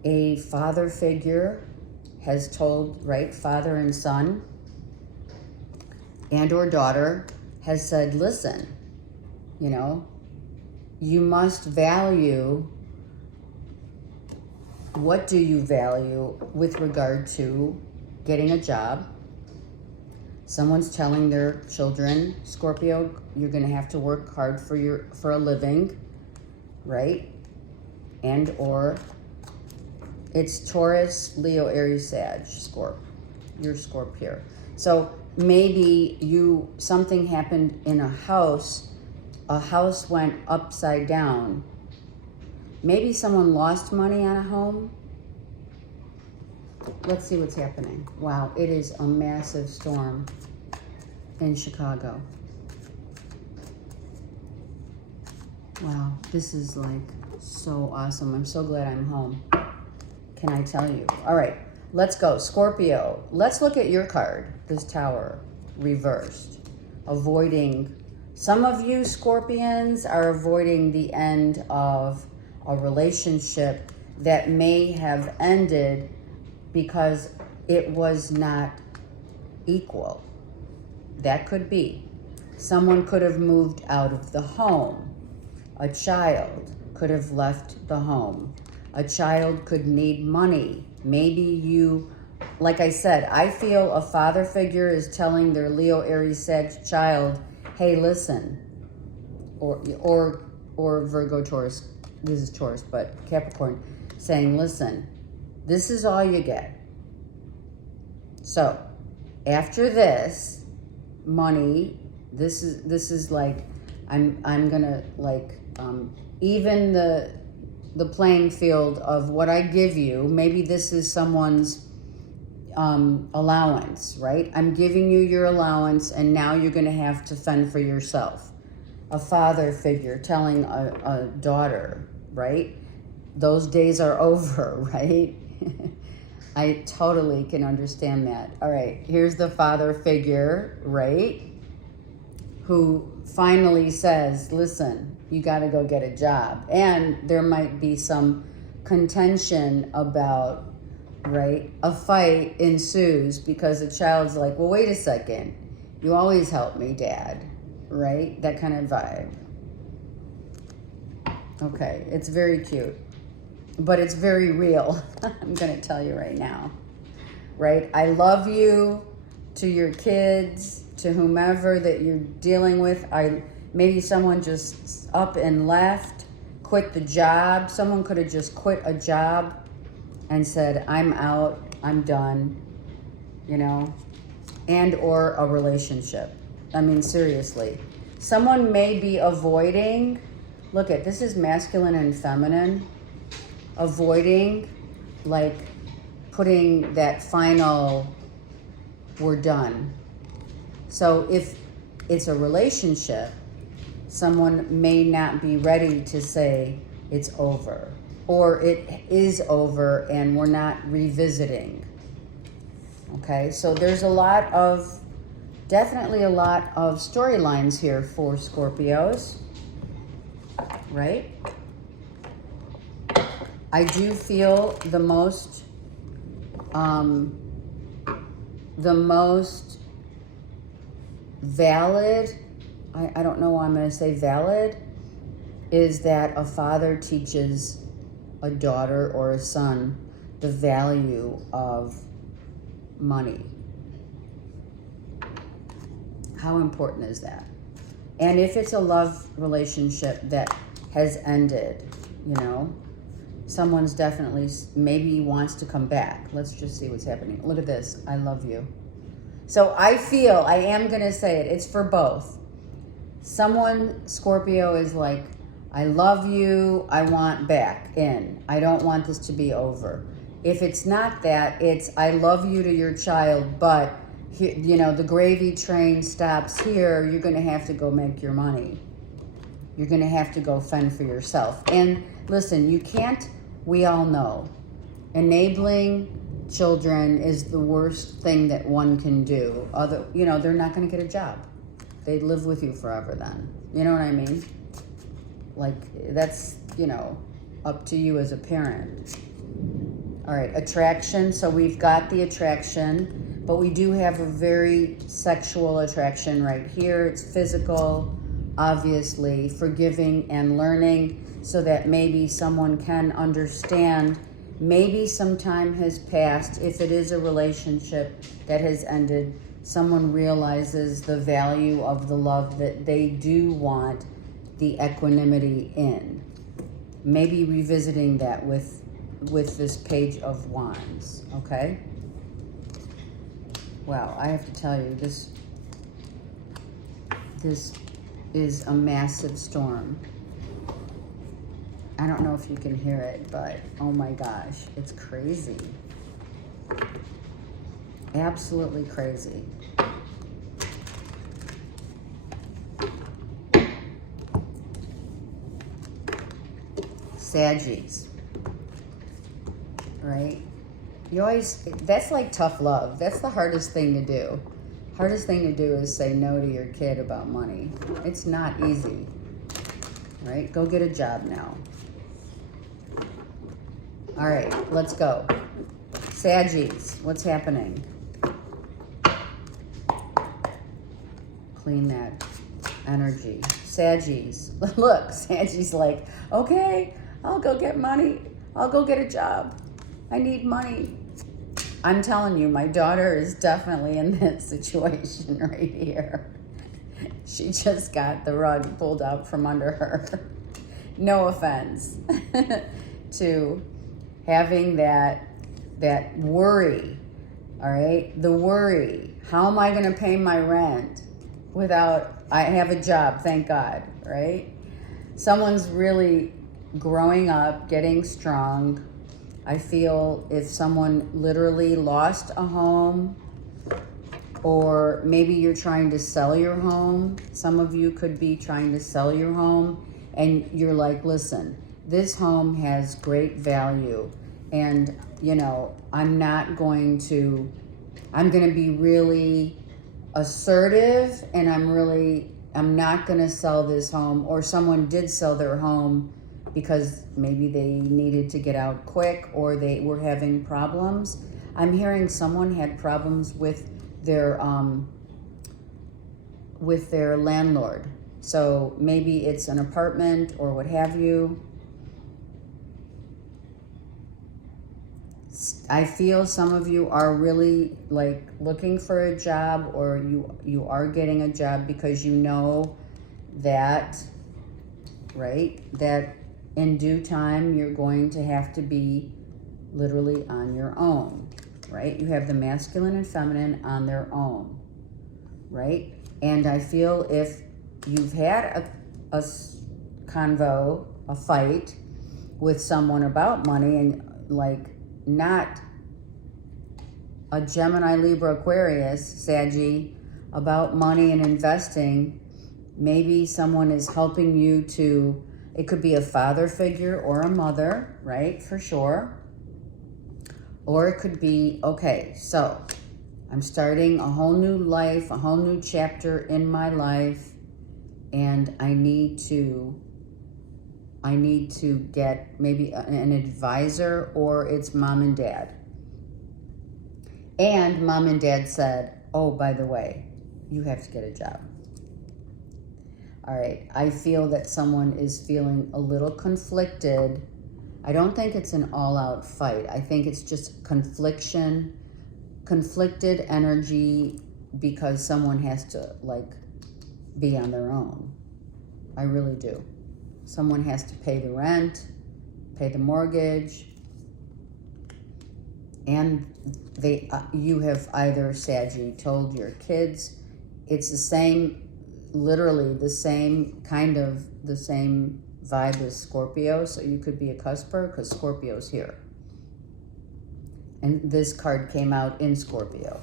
a father figure has told, right, father and son and or daughter has said, listen, you know, you must value, what do you value with regard to getting a job? Someone's telling their children, Scorpio, you're going to have to work hard for a living, right? And or it's Taurus, Leo, Aries, Sag, Scorp. You're Scorp here. So maybe something happened in a house went upside down. Maybe someone lost money on a home. Let's see what's happening. Wow, it is a massive storm in Chicago. Wow, this is like so awesome. I'm so glad I'm home. Can I tell you? All right, let's go. Scorpio, let's look at your card, this Tower, reversed. Avoiding, some of you Scorpions are avoiding the end of a relationship that may have ended because it was not equal. That could be. Someone could have moved out of the home. A child could have left the home. A child could need money. Maybe you, like I said, I feel a father figure is telling their Leo, Aries, Sag child, hey, listen, or Virgo, Taurus, this is Taurus, but Capricorn, saying, listen, this is all you get. So after this, money, this is like, I'm gonna like even the playing field of what I give you. Maybe this is someone's allowance, right? I'm giving you your allowance and now you're gonna have to fend for yourself. A father figure telling a daughter, right? Those days are over, right? I totally can understand that. All right, here's the father figure, right? Who finally says, listen, you got to go get a job. And there might be some contention about, right? A fight ensues because the child's like, well, wait a second. You always help me, Dad, right? That kind of vibe. Okay, it's very cute. But it's very real. I'm going to tell you right now, right? I love you to your kids, to whomever that you're dealing with. Maybe someone just up and left, quit the job. Someone could have just quit a job and said, I'm out, I'm done, you know, and or a relationship. I mean, seriously. Someone may be avoiding, look at, this is masculine and feminine. Avoiding, like putting that final, we're done. So if it's a relationship, someone may not be ready to say it's over, or it is over and we're not revisiting. Okay, so there's definitely a lot of storylines here for Scorpios, right? I do feel the most valid, I don't know why I'm going to say valid, is that a father teaches a daughter or a son the value of money. How important is that? And if it's a love relationship that has ended, you know, someone's definitely, maybe wants to come back. Let's just see what's happening. Look at this. I love you. So I feel, I am going to say it, it's for both. Someone, Scorpio, is like, I love you, I want back in. I don't want this to be over. If it's not that, it's I love you to your child, but you know, the gravy train stops here. You're going to have to go make your money. You're going to have to go fend for yourself. And listen, you can't, we all know, enabling children is the worst thing that one can do. You know, they're not going to get a job. They live with you forever then. You know what I mean? Like, that's, you know, up to you as a parent. All right, attraction. So we've got the attraction, but we do have a very sexual attraction right here. It's physical, obviously, forgiving and learning, so that maybe someone can understand. Maybe some time has passed. If it is a relationship that has ended, someone realizes the value of the love that they do want the equanimity in. Maybe revisiting that with this Page of Wands, okay? Wow, I have to tell you, this is a massive storm. I don't know if you can hear it, but oh my gosh, it's crazy. Absolutely crazy. Saggies, right? You always, that's like tough love. That's the hardest thing to do. Hardest thing to do is say no to your kid about money. It's not easy, right? Go get a job now. All right, let's go. Saggies, what's happening? Clean that energy. Saggies, look, Saggies like, okay, I'll go get money. I'll go get a job. I need money. I'm telling you, my daughter is definitely in that situation right here. She just got the rug pulled out from under her. No offense to having that worry, all right? The worry, how am I gonna pay my rent without, I have a job, thank God, right? Someone's really growing up, getting strong. I feel if someone literally lost a home, or maybe you're trying to sell your home. Some of you could be trying to sell your home, and you're like, listen, this home has great value, and you know, I'm going to be really assertive, and I'm not gonna sell this home. Or someone did sell their home because maybe they needed to get out quick, or they were having problems. I'm hearing someone had problems with their landlord. So maybe it's an apartment or what have you. I feel some of you are really like looking for a job, or you are getting a job because you know that, right, that in due time you're going to have to be literally on your own, right? You have the masculine and feminine on their own, right? And I feel if you've had a convo, a fight with someone about money, and like not a Gemini, Libra, Aquarius, Saggy, about money and investing, maybe someone is helping you to, it could be a father figure or a mother, right? For sure. Or it could be, okay, so I'm starting a whole new life, a whole new chapter in my life, and I need to get maybe an advisor, or it's mom and dad. And mom and dad said, oh, by the way, you have to get a job. All right, I feel that someone is feeling a little conflicted I don't think it's an all-out fight. I think it's just conflicted energy because someone has to, like, be on their own. I really do. Someone has to pay the rent, pay the mortgage, and you have either, Saggy, told your kids it's the same, literally the same vibe as Scorpio, so you could be a cusper because Scorpio's here. And this card came out in Scorpio.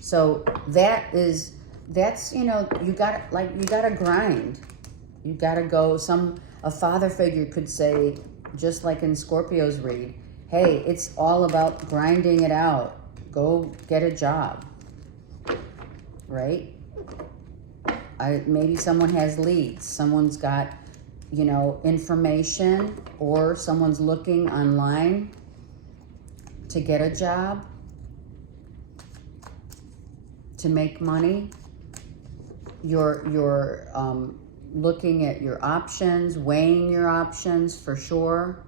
So that's, you know, you gotta grind. You gotta go. A father figure could say, just like in Scorpio's read, hey, it's all about grinding it out. Go get a job, right? Maybe someone has leads. Someone's got, you know, information, or someone's looking online to get a job, to make money. You're looking at your options, weighing your options for sure.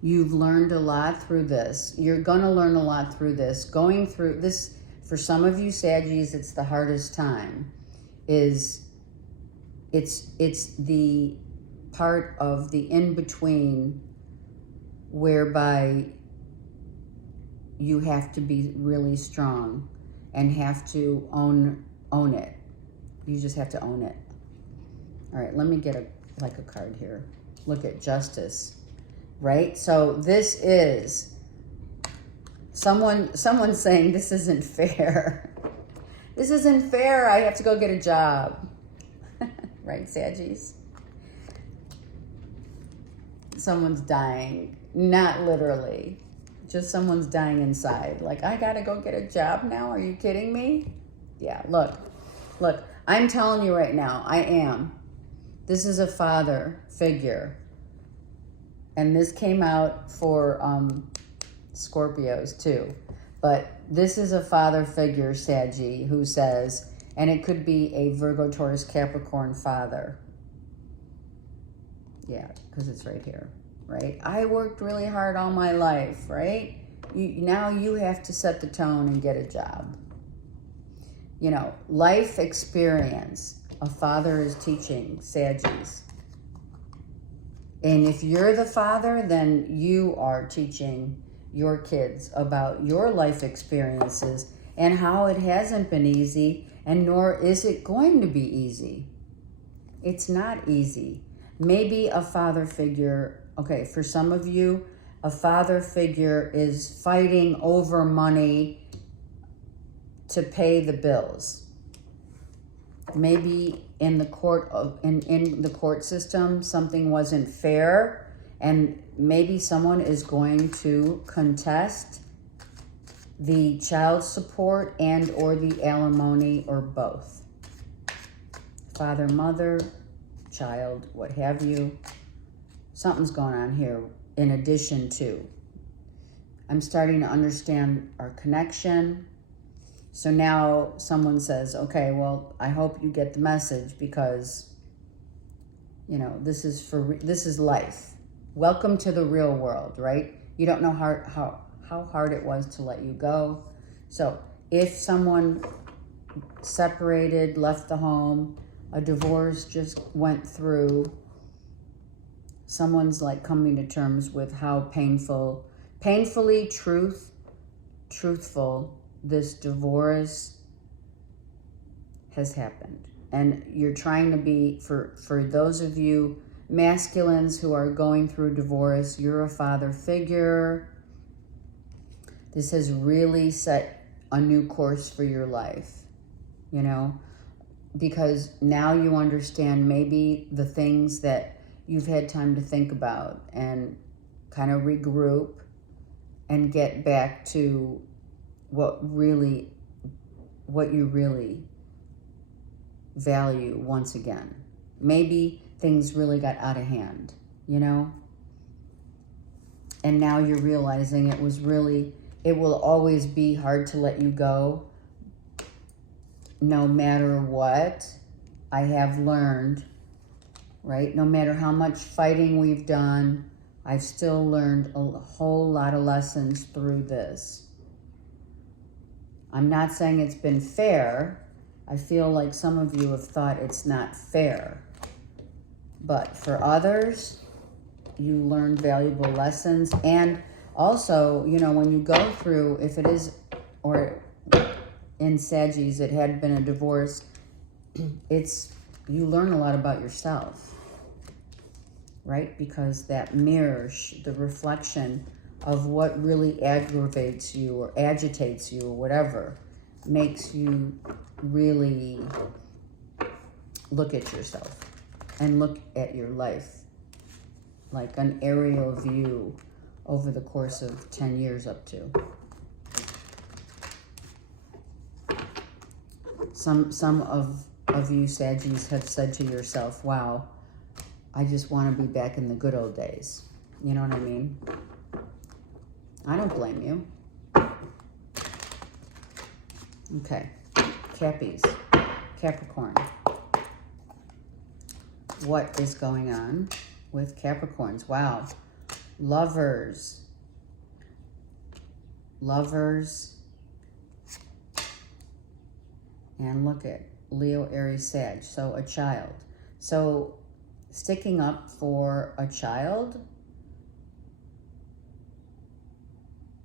You've learned a lot through this. You're going to learn a lot through this. Going through this, for some of you Saggies, it's the hardest time. It's the part of the in-between whereby you have to be really strong and have to own it. You just have to own it. All right, let me get a card here. Look at Justice, right? So this is someone's saying this isn't fair. This isn't fair. I have to go get a job. Right, Saggies? Someone's dying. Not literally. Just someone's dying inside. Like, I gotta go get a job now? Are you kidding me? Yeah, look. I'm telling you right now, I am. This is a father figure. And this came out for Scorpios too. But this is a father figure, Saggy, who says, and it could be a Virgo, Taurus, Capricorn father. Yeah, because it's right here, right? I worked really hard all my life, right? Now you have to set the tone and get a job. You know, life experience. A father is teaching, Saggies. And if you're the father, then you are teaching your kids about your life experiences and how it hasn't been easy, and nor is it going to be easy. It's not easy. Maybe a father figure, okay, for some of you, a father figure is fighting over money to pay the bills. Maybe in the court system, something wasn't fair, and maybe someone is going to contest the child support and or the alimony, or both. Father, mother, child, what have you. Something's going on here in addition to. I'm starting to understand our connection. So now someone says, okay, well, I hope you get the message, because, you know, this is life. Welcome to the real world, right? You don't know how hard it was to let you go. So if someone separated, left the home, a divorce just went through, someone's like coming to terms with how painfully truthful this divorce has happened. And you're trying to be, for those of you masculines who are going through divorce, you're a father figure. This has really set a new course for your life, you know, because now you understand maybe the things that you've had time to think about and kind of regroup and get back to what you really value once again. Maybe things really got out of hand, you know? And now you're realizing it will always be hard to let you go. No matter what, I have learned, right? No matter how much fighting we've done, I've still learned a whole lot of lessons through this. I'm not saying it's been fair. I feel like some of you have thought it's not fair. But for others, you learned valuable lessons. And also, you know, when you go through, if it is, or in Saggies, it had been a divorce, you learn a lot about yourself, right? Because that mirrors the reflection of what really aggravates you or agitates you or whatever makes you really look at yourself and look at your life like an aerial view over the course of 10 years up to. Some of you Saggies have said to yourself, wow, I just want to be back in the good old days. You know what I mean? I don't blame you. Okay, Cappies, Capricorn. What is going on with Capricorns? Wow. Lovers. And look at Leo, Aries, Sag. So a child. So sticking up for a child.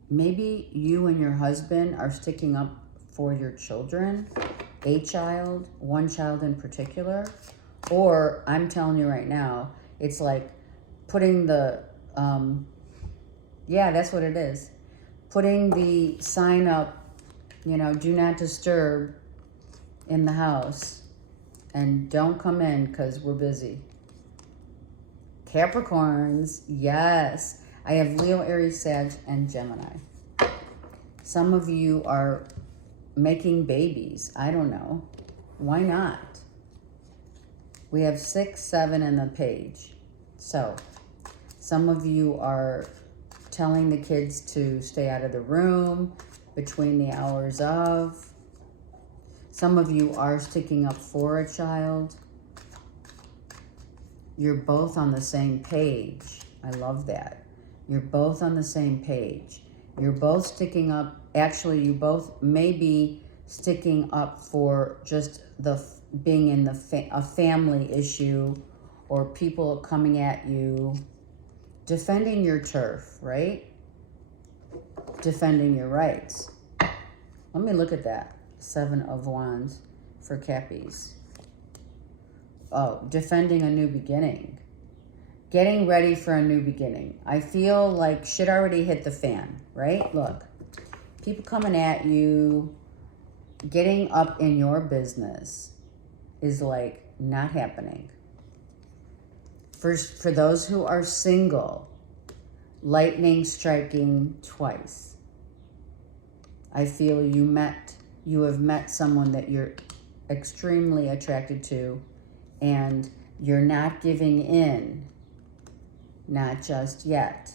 Maybe you and your husband are sticking up for your children, a child, one child in particular. Or I'm telling you right now, it's like putting the, yeah, that's what it is. Putting the sign up, you know, do not disturb in the house and don't come in because we're busy. Capricorns, yes. I have Leo, Aries, Sag, and Gemini. Some of you are making babies. I don't know. Why not? We have 6, 7 in the page. So some of you are telling the kids to stay out of the room between the hours of. Some of you are sticking up for a child. You're both on the same page. I love that. You're both on the same page. You're both sticking up. Actually, you both may be sticking up for just the being in a family issue, or people coming at you, defending your turf, right? Defending your rights. Let me look at that. 7 of Wands for Cappies. Oh, defending a new beginning. Getting ready for a new beginning. I feel like shit already hit the fan, right? Look, people coming at you, getting up in your business is like not happening. For those who are single, lightning striking twice. I feel you have met someone that you're extremely attracted to, and you're not giving in. Not just yet.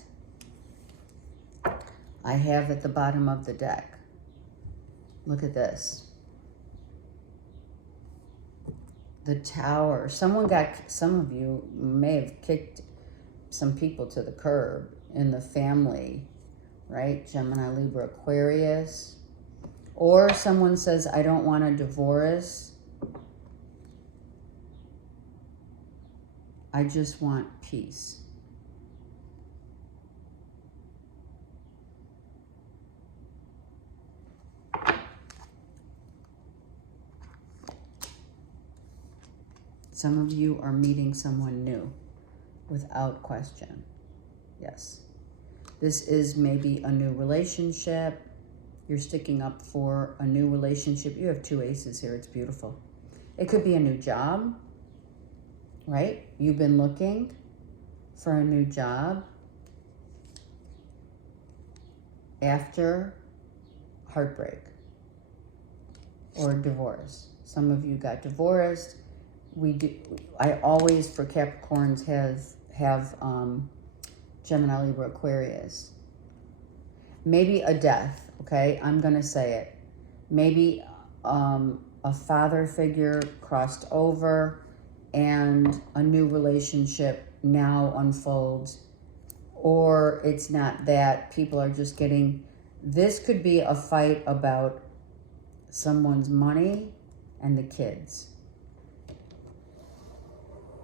I have at the bottom of the deck. Look at this. The Tower. Some of you may have kicked some people to the curb in the family, right? Gemini, Libra, Aquarius. Or someone says, I don't want a divorce. I just want peace. Some of you are meeting someone new without question. Yes. This is maybe a new relationship. You're sticking up for a new relationship. You have 2 aces here. It's beautiful. It could be a new job, right? You've been looking for a new job after heartbreak or divorce. Some of you got divorced. I always, for Capricorns, have Gemini, Libra, Aquarius. Maybe a death, okay? I'm going to say it. Maybe a father figure crossed over and a new relationship now unfolds, or it's not that. People are just getting, this could be a fight about someone's money and the kids.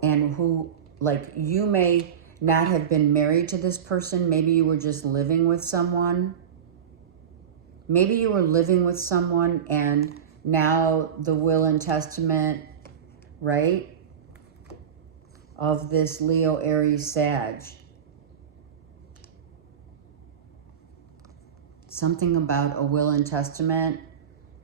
And who, like, you may not have been married to this person. Maybe you were just living with someone. Maybe you were living with someone and now the will and testament, right, of this Leo, Aries, Sag. Something about a will and testament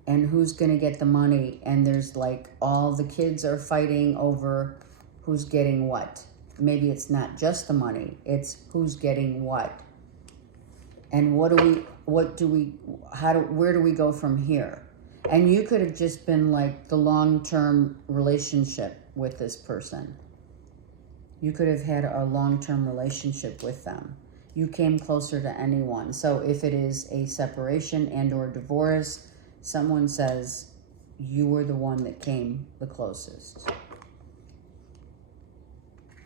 and who's going to get the money. And there's like all the kids are fighting over who's getting what. Maybe it's not just the money, it's who's getting what. And where do we go from here? And you could have just been like the long-term relationship with this person. You could have had a long-term relationship with them. You came closer to anyone. So if it is a separation and or divorce, someone says you were the one that came the closest.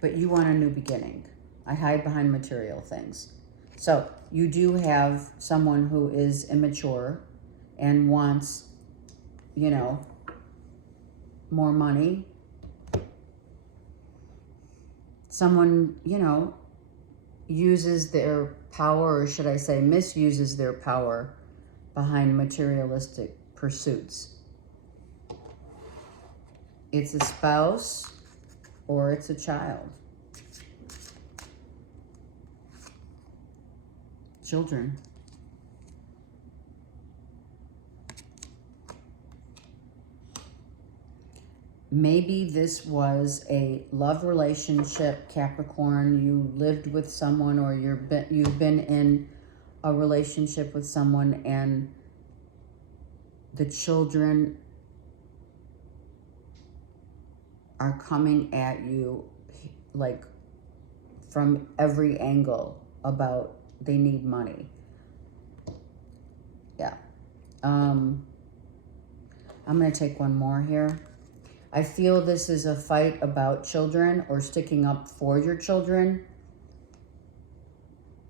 But you want a new beginning. I hide behind material things. So you do have someone who is immature and wants, you know, more money. Someone, you know, uses their power, or should I say misuses their power behind materialistic pursuits. It's a spouse or it's a child. Children. Maybe this was a love relationship, Capricorn. You lived with someone, or you've been in a relationship with someone, and the children are coming at you like from every angle about they need money. Yeah. I'm going to take one more here. I feel this is a fight about children or sticking up for your children.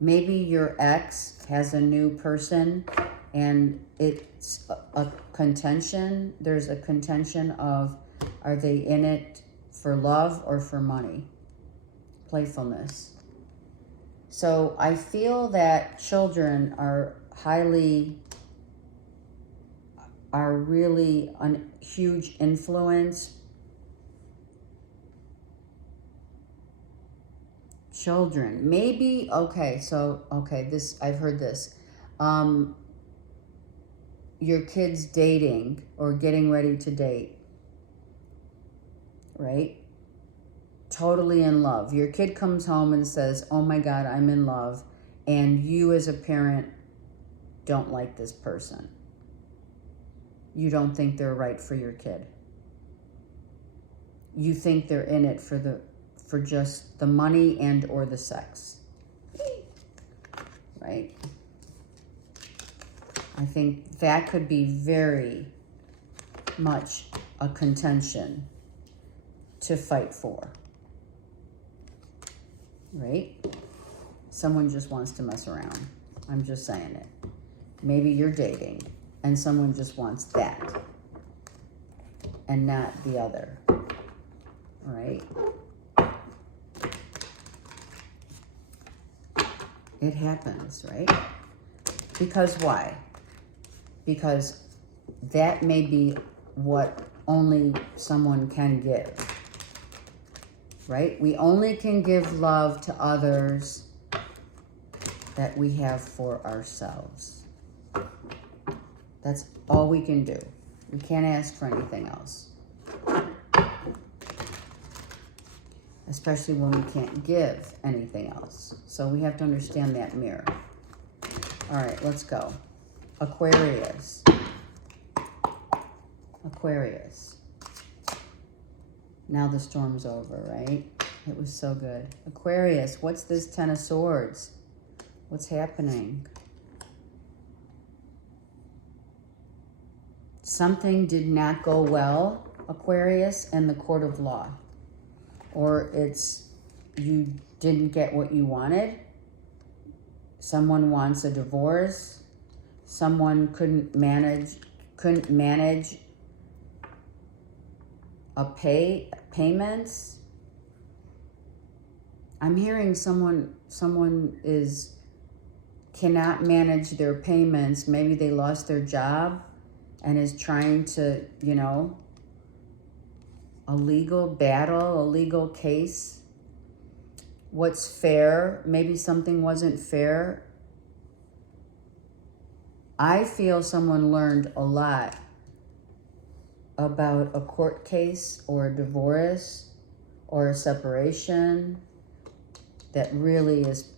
Maybe your ex has a new person and it's a contention. There's a contention of, are they in it for love or for money? Playfulness. So I feel that children are really a huge influence. Children, maybe, this, I've heard this. Your kid's dating or getting ready to date, right? Totally in love. Your kid comes home and says, oh my God, I'm in love. And you as a parent don't like this person. You don't think they're right for your kid. You think they're in it for just the money and or the sex. Right? I think that could be very much a contention to fight for. Right? Someone just wants to mess around. I'm just saying it. Maybe you're dating and someone just wants that and not the other. All right? It happens, right? Because why? Because that may be what only someone can give. Right? We only can give love to others that we have for ourselves. That's all we can do. We can't ask for anything else. Especially when we can't give anything else. So we have to understand that mirror. All right, let's go. Aquarius. Aquarius. Now the storm's over, right? It was so good. Aquarius, what's this Ten of Swords? What's happening? Something did not go well, Aquarius, in the court of law. or it's you didn't get what you wanted. Someone wants a divorce. Someone couldn't manage a payments. I'm hearing someone cannot manage their payments. Maybe they lost their job and is trying to, a legal battle, a legal case. What's fair? Maybe something wasn't fair. I feel someone learned a lot about a court case or a divorce or a separation that really is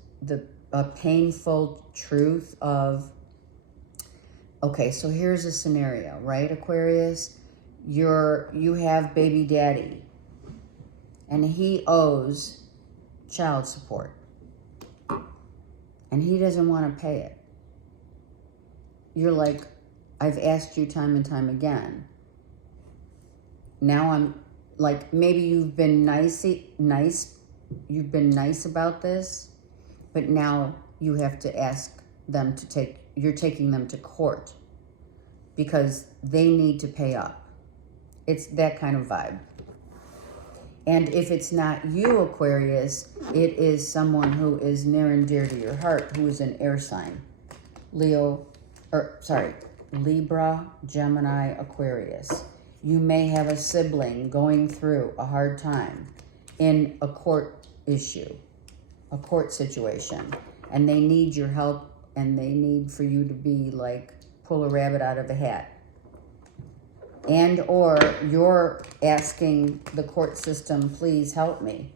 a painful truth of, okay, so here's a scenario, right, Aquarius? You have baby daddy and he owes child support and he doesn't want to pay it. You're like, I've asked you time and time again. Now I'm like, maybe you've been nice about this, but now you have to ask them you're taking them to court because they need to pay up. It's that kind of vibe. And if it's not you, Aquarius, it is someone who is near and dear to your heart, who is an air sign. Libra, Gemini, Aquarius. You may have a sibling going through a hard time in a court issue, a court situation, and they need your help and they need for you to be like, pull a rabbit out of a hat. And or you're asking the court system, please help me.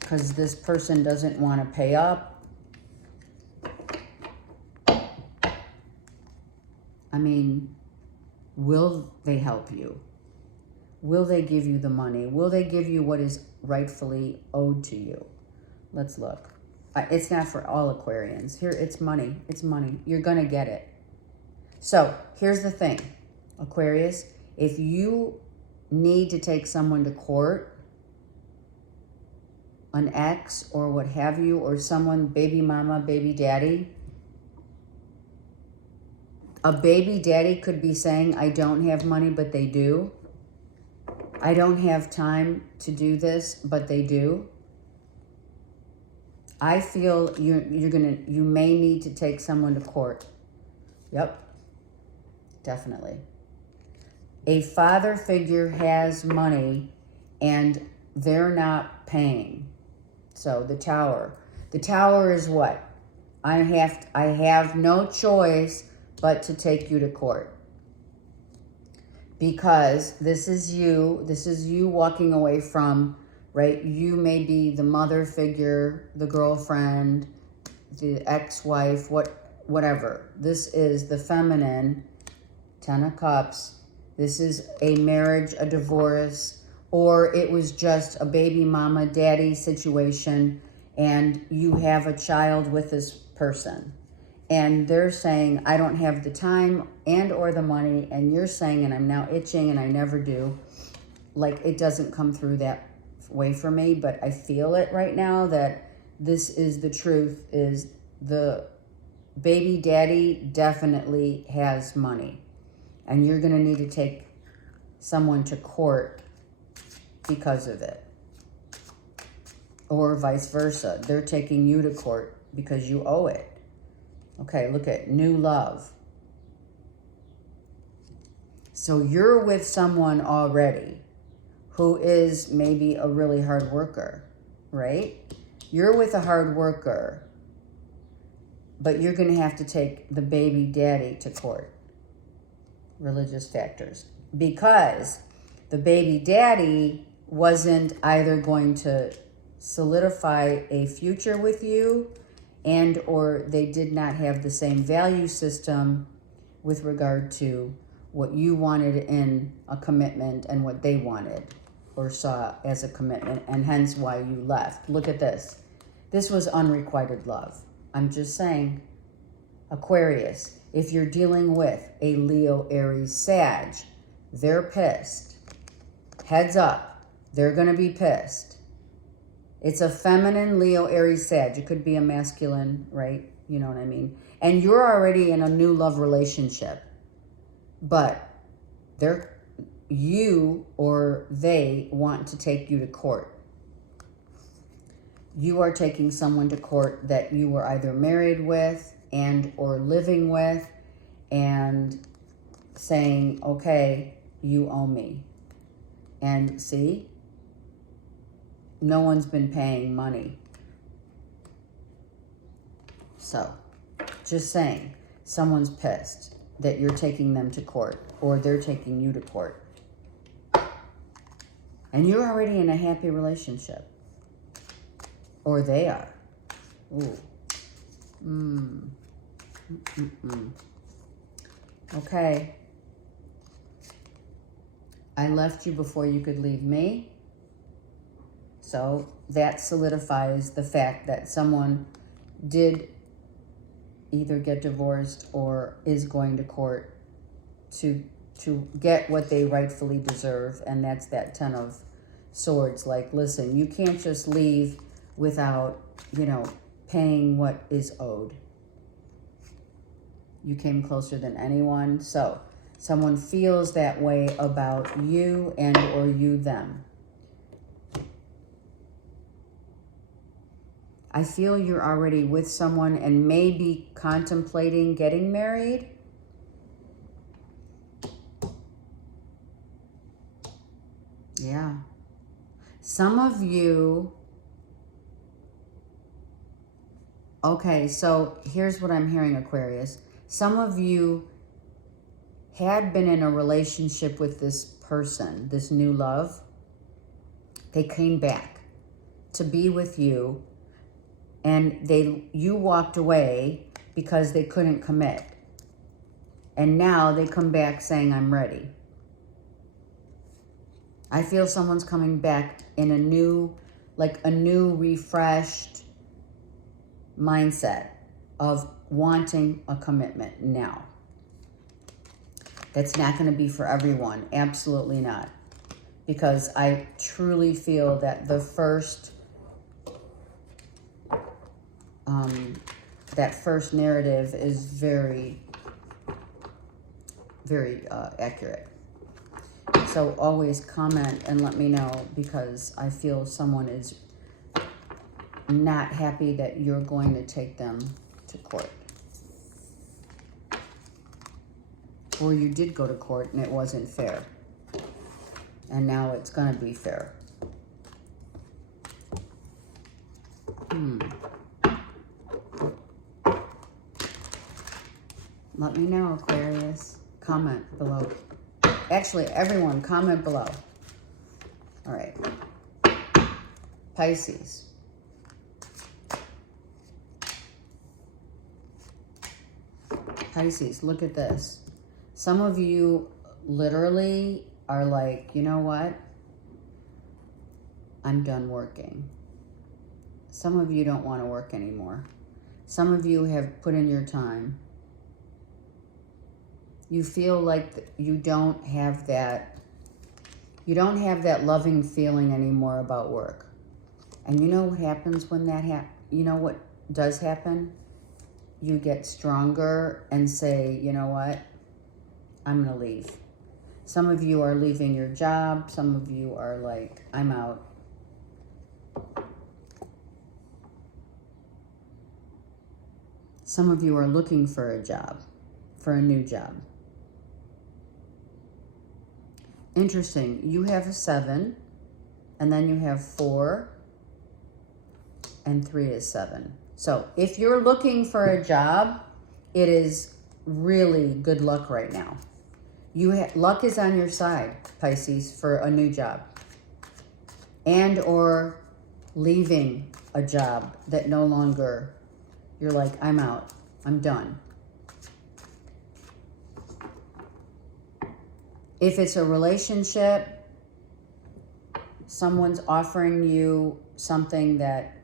Because this person doesn't want to pay up. I mean, will they help you? Will they give you the money? Will they give you what is rightfully owed to you? Let's look. It's not for all Aquarians. Here, it's money. It's money. You're going to get it. So here's the thing, Aquarius. If you need to take someone to court, an ex or what have you, or someone, baby mama, baby daddy, a baby daddy could be saying, I don't have money, but they do. I don't have time to do this, but they do. I feel you may need to take someone to court. Yep, definitely. A father figure has money and they're not paying. So the Tower. The Tower is what? I have no choice but to take you to court. Because this is you walking away from, right? You may be the mother figure, the girlfriend, the ex-wife, whatever. This is the feminine, 10 of Cups. This is a marriage, a divorce, or it was just a baby mama, daddy situation, and you have a child with this person. And they're saying, I don't have the time and or the money, and you're saying, and I'm now itching and I never do. Like, it doesn't come through that way for me, but I feel it right now that this is the truth, is the baby daddy definitely has money. And you're going to need to take someone to court because of it. Or vice versa. They're taking you to court because you owe it. Okay, look at new love. So you're with someone already who is maybe a really hard worker, right? You're with a hard worker, but you're going to have to take the baby daddy to court. Religious factors. Because the baby daddy wasn't either going to solidify a future with you, and or they did not have the same value system with regard to what you wanted in a commitment and what they wanted or saw as a commitment, and hence why you left. Look at this. This was unrequited love. I'm just saying, Aquarius, if you're dealing with a Leo, Aries, Sag, they're pissed. Heads up, they're going to be pissed. It's a feminine, Leo, Aries, Sag. It could be a masculine, right? You know what I mean? And you're already in a new love relationship. But you or they want to take you to court. You are taking someone to court that you were either married with and or living with, and saying, okay, you owe me. And see, no one's been paying money. So, just saying, someone's pissed that you're taking them to court, or they're taking you to court. And you're already in a happy relationship. Or they are. Ooh. Okay. I left you before you could leave me. So that solidifies the fact that someone did either get divorced or is going to court to get what they rightfully deserve. And that's that 10 of Swords. Like, listen, you can't just leave without, paying what is owed. You came closer than anyone. So someone feels that way about you and or you them. I feel you're already with someone and maybe contemplating getting married. Yeah. Some of you... Okay, so here's what I'm hearing, Aquarius. Some of you had been in a relationship with this person, this new love. They came back to be with you, and you walked away because they couldn't commit. And now they come back saying, I'm ready. I feel someone's coming back in a new refreshed mindset of wanting a commitment now. That's not going to be for everyone. Absolutely not. Because I truly feel that the first, that first narrative is very, very accurate. So always comment and let me know, because I feel someone is not happy that you're going to take them to court. Or you did go to court and it wasn't fair. And now it's going to be fair. Let me know, Aquarius. Comment below. Actually, everyone, comment below. All right. Pisces. Pisces, look at this. Some of you literally are like, you know what? I'm done working. Some of you don't want to work anymore. Some of you have put in your time. You feel like you don't have that loving feeling anymore about work. And you know what happens when that you know what does happen? You get stronger and say, you know what? I'm going to leave. Some of you are leaving your job. Some of you are like, I'm out. Some of you are looking for a job, for a new job. Interesting. You have a 7, and then you have 4, and 3 is 7. So if you're looking for a job, it is really good luck right now. Luck is on your side, Pisces, for a new job. And or leaving a job that no longer, you're like, I'm out, I'm done. If it's a relationship, someone's offering you something that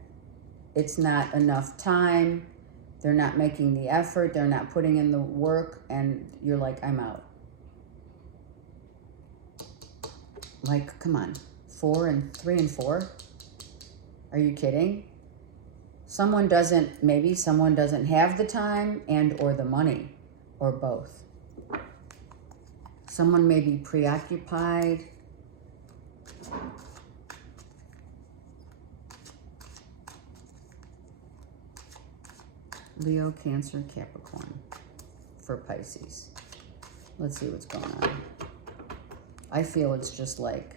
it's not enough time, they're not making the effort, they're not putting in the work, and you're like, I'm out. Like, come on, 3 and 4? Are you kidding? Maybe someone doesn't have the time and or the money, or both. Someone may be preoccupied. Leo, Cancer, Capricorn for Pisces. Let's see what's going on. I feel it's just like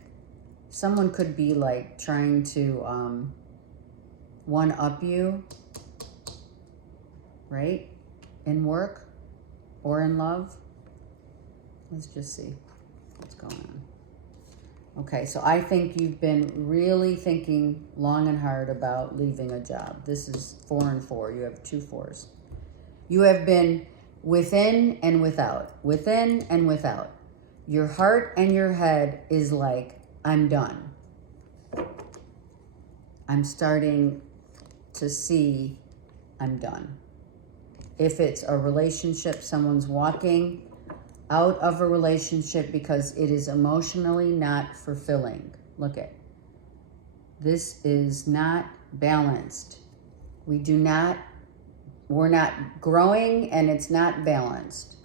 someone could be like trying to one-up you, right? In work or in love. Let's just see what's going on. Okay, so I think you've been really thinking long and hard about leaving a job. This is 4 and 4. You have 2 4s. You have been within and without. Within and without. Your heart and your head is like, I'm done. I'm starting to see I'm done. If it's a relationship, someone's walking out of a relationship because it is emotionally not fulfilling. Look at this is not balanced. We're not growing and it's not balanced.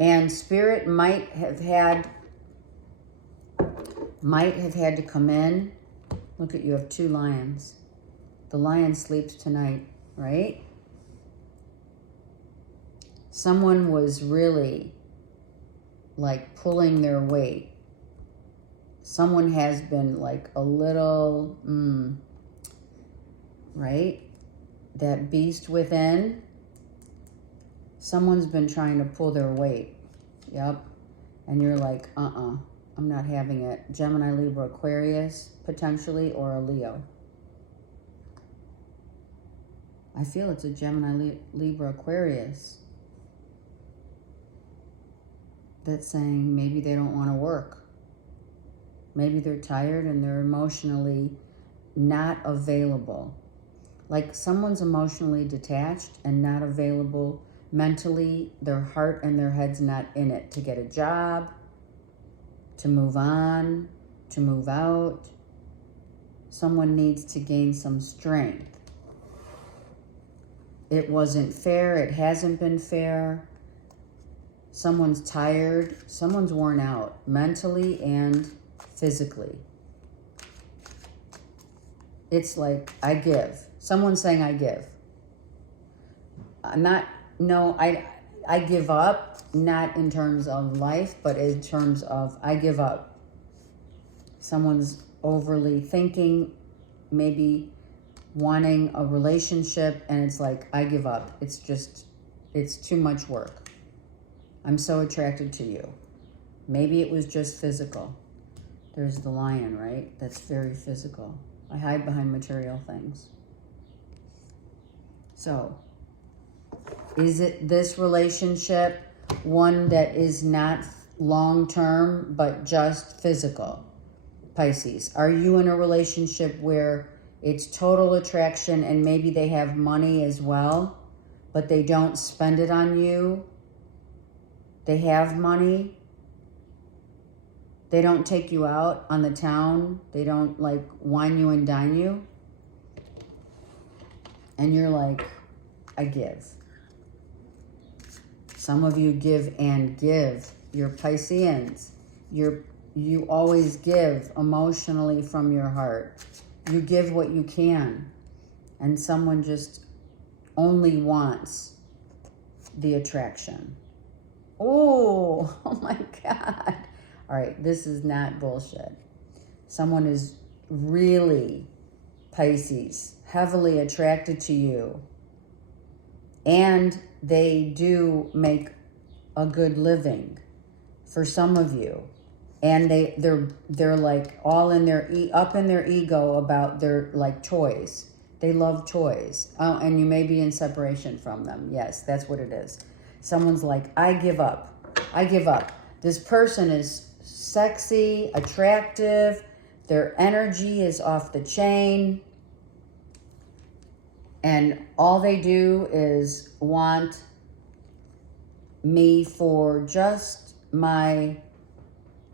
And spirit might have had to come in. Look at, you have 2 lions. The lion sleeps tonight, right? Someone was really like pulling their weight. Someone has been like a little, right? That beast within. Someone's been trying to pull their weight. Yep. And you're like, I'm not having it. Gemini, Libra, Aquarius, potentially, or a Leo. I feel it's a Gemini, Libra, Aquarius that's saying maybe they don't want to work. Maybe they're tired and they're emotionally not available. Like someone's emotionally detached and not available mentally. Their heart and their head's not in it to get a job, to move on, to move out. Someone needs to gain some strength. It wasn't fair. It hasn't been fair. Someone's tired. Someone's worn out mentally and physically. It's like, I give. Someone's saying, I give. I give up, not in terms of life, but in terms of I give up. Someone's overly thinking, maybe wanting a relationship, and it's like, I give up. It's too much work. I'm so attracted to you. Maybe it was just physical. There's the lion, right? That's very physical. I hide behind material things. So, is it this relationship one that is not long-term, but just physical? Pisces, are you in a relationship where it's total attraction and maybe they have money as well, but they don't spend it on you? They have money. They don't take you out on the town. They don't like wine you and dine you. And you're like, I give. Some of you give and give. You're Pisceans. You always give emotionally from your heart. You give what you can. And someone just only wants the attraction. Oh my God. All right, this is not bullshit. Someone is really, Pisces, heavily attracted to you. And they do make a good living for some of you. And they're like all in their, up in their ego about their like toys. They love toys. Oh, and you may be in separation from them. Yes, that's what it is. Someone's like, I give up. I give up. This person is sexy, attractive. Their energy is off the chain. And all they do is want me for just my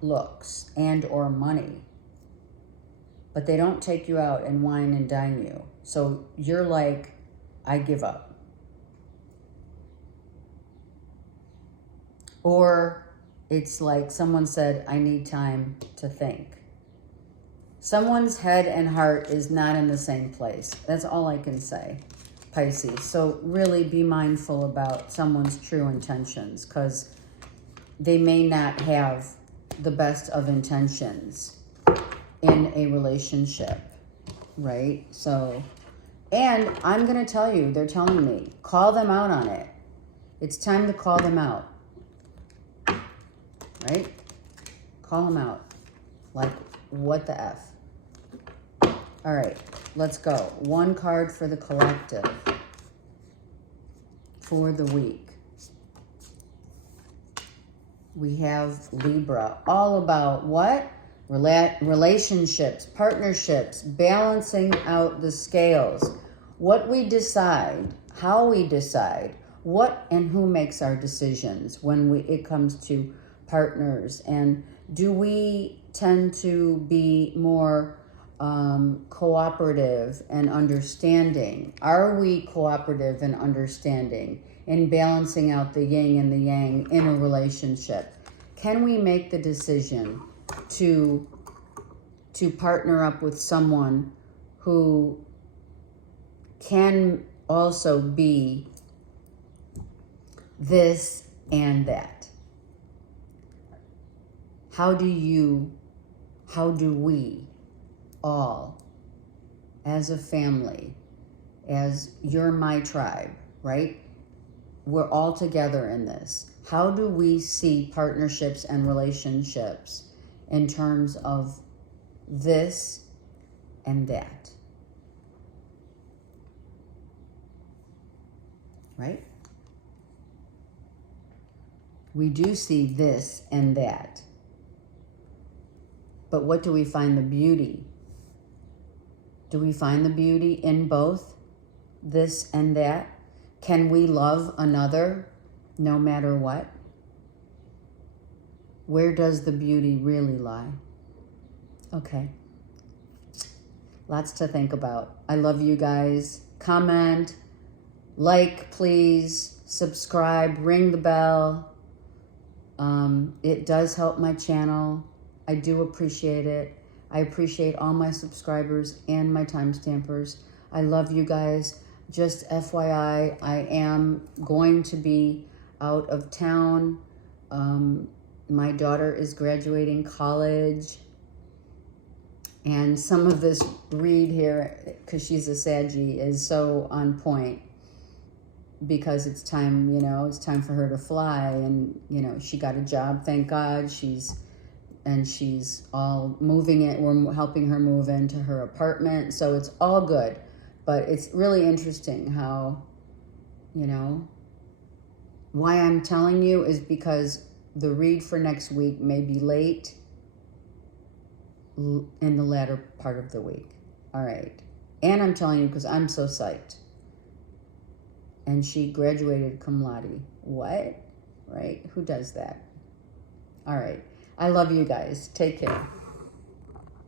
looks and or money, but they don't take you out and wine and dine you. So you're like, I give up. Or it's like someone said, I need time to think. Someone's head and heart is not in the same place. That's all I can say, Pisces. So really be mindful about someone's true intentions, because they may not have the best of intentions in a relationship, right? So, and I'm going to tell you, they're telling me, call them out on it. It's time to call them out, right? Call them out. Like, what the F? All right, let's go. One card for the collective for the week. We have Libra, all about what? Relationships, partnerships, balancing out the scales. What we decide, how we decide, what and who makes our decisions when it comes to partners. And do we tend to be more cooperative and understanding? Are we cooperative and understanding in balancing out the yin and the yang in a relationship? Can we make the decision to partner up with someone who can also be this and that? How do we all, as a family, as you're my tribe, right? We're all together in this. How do we see partnerships and relationships in terms of this and that? Right? We do see this and that. But what do we find the beauty? Do we find the beauty in both this and that? Can we love another no matter what? Where does the beauty really lie? Okay. Lots to think about. I love you guys. Comment, like, please, subscribe, ring the bell. It does help my channel. I do appreciate it. I appreciate all my subscribers and my timestampers. I love you guys. Just FYI, I am going to be out of town. My daughter is graduating college. And some of this read here, because she's a Saggy, is so on point. Because it's time, it's time for her to fly. And, she got a job, thank God. She's all moving it. We're helping her move into her apartment. So it's all good. But it's really interesting how, why I'm telling you is because the read for next week may be late in the latter part of the week. All right. And I'm telling you because I'm so psyched. And she graduated cum laude. What? Right? Who does that? All right. I love you guys. Take care.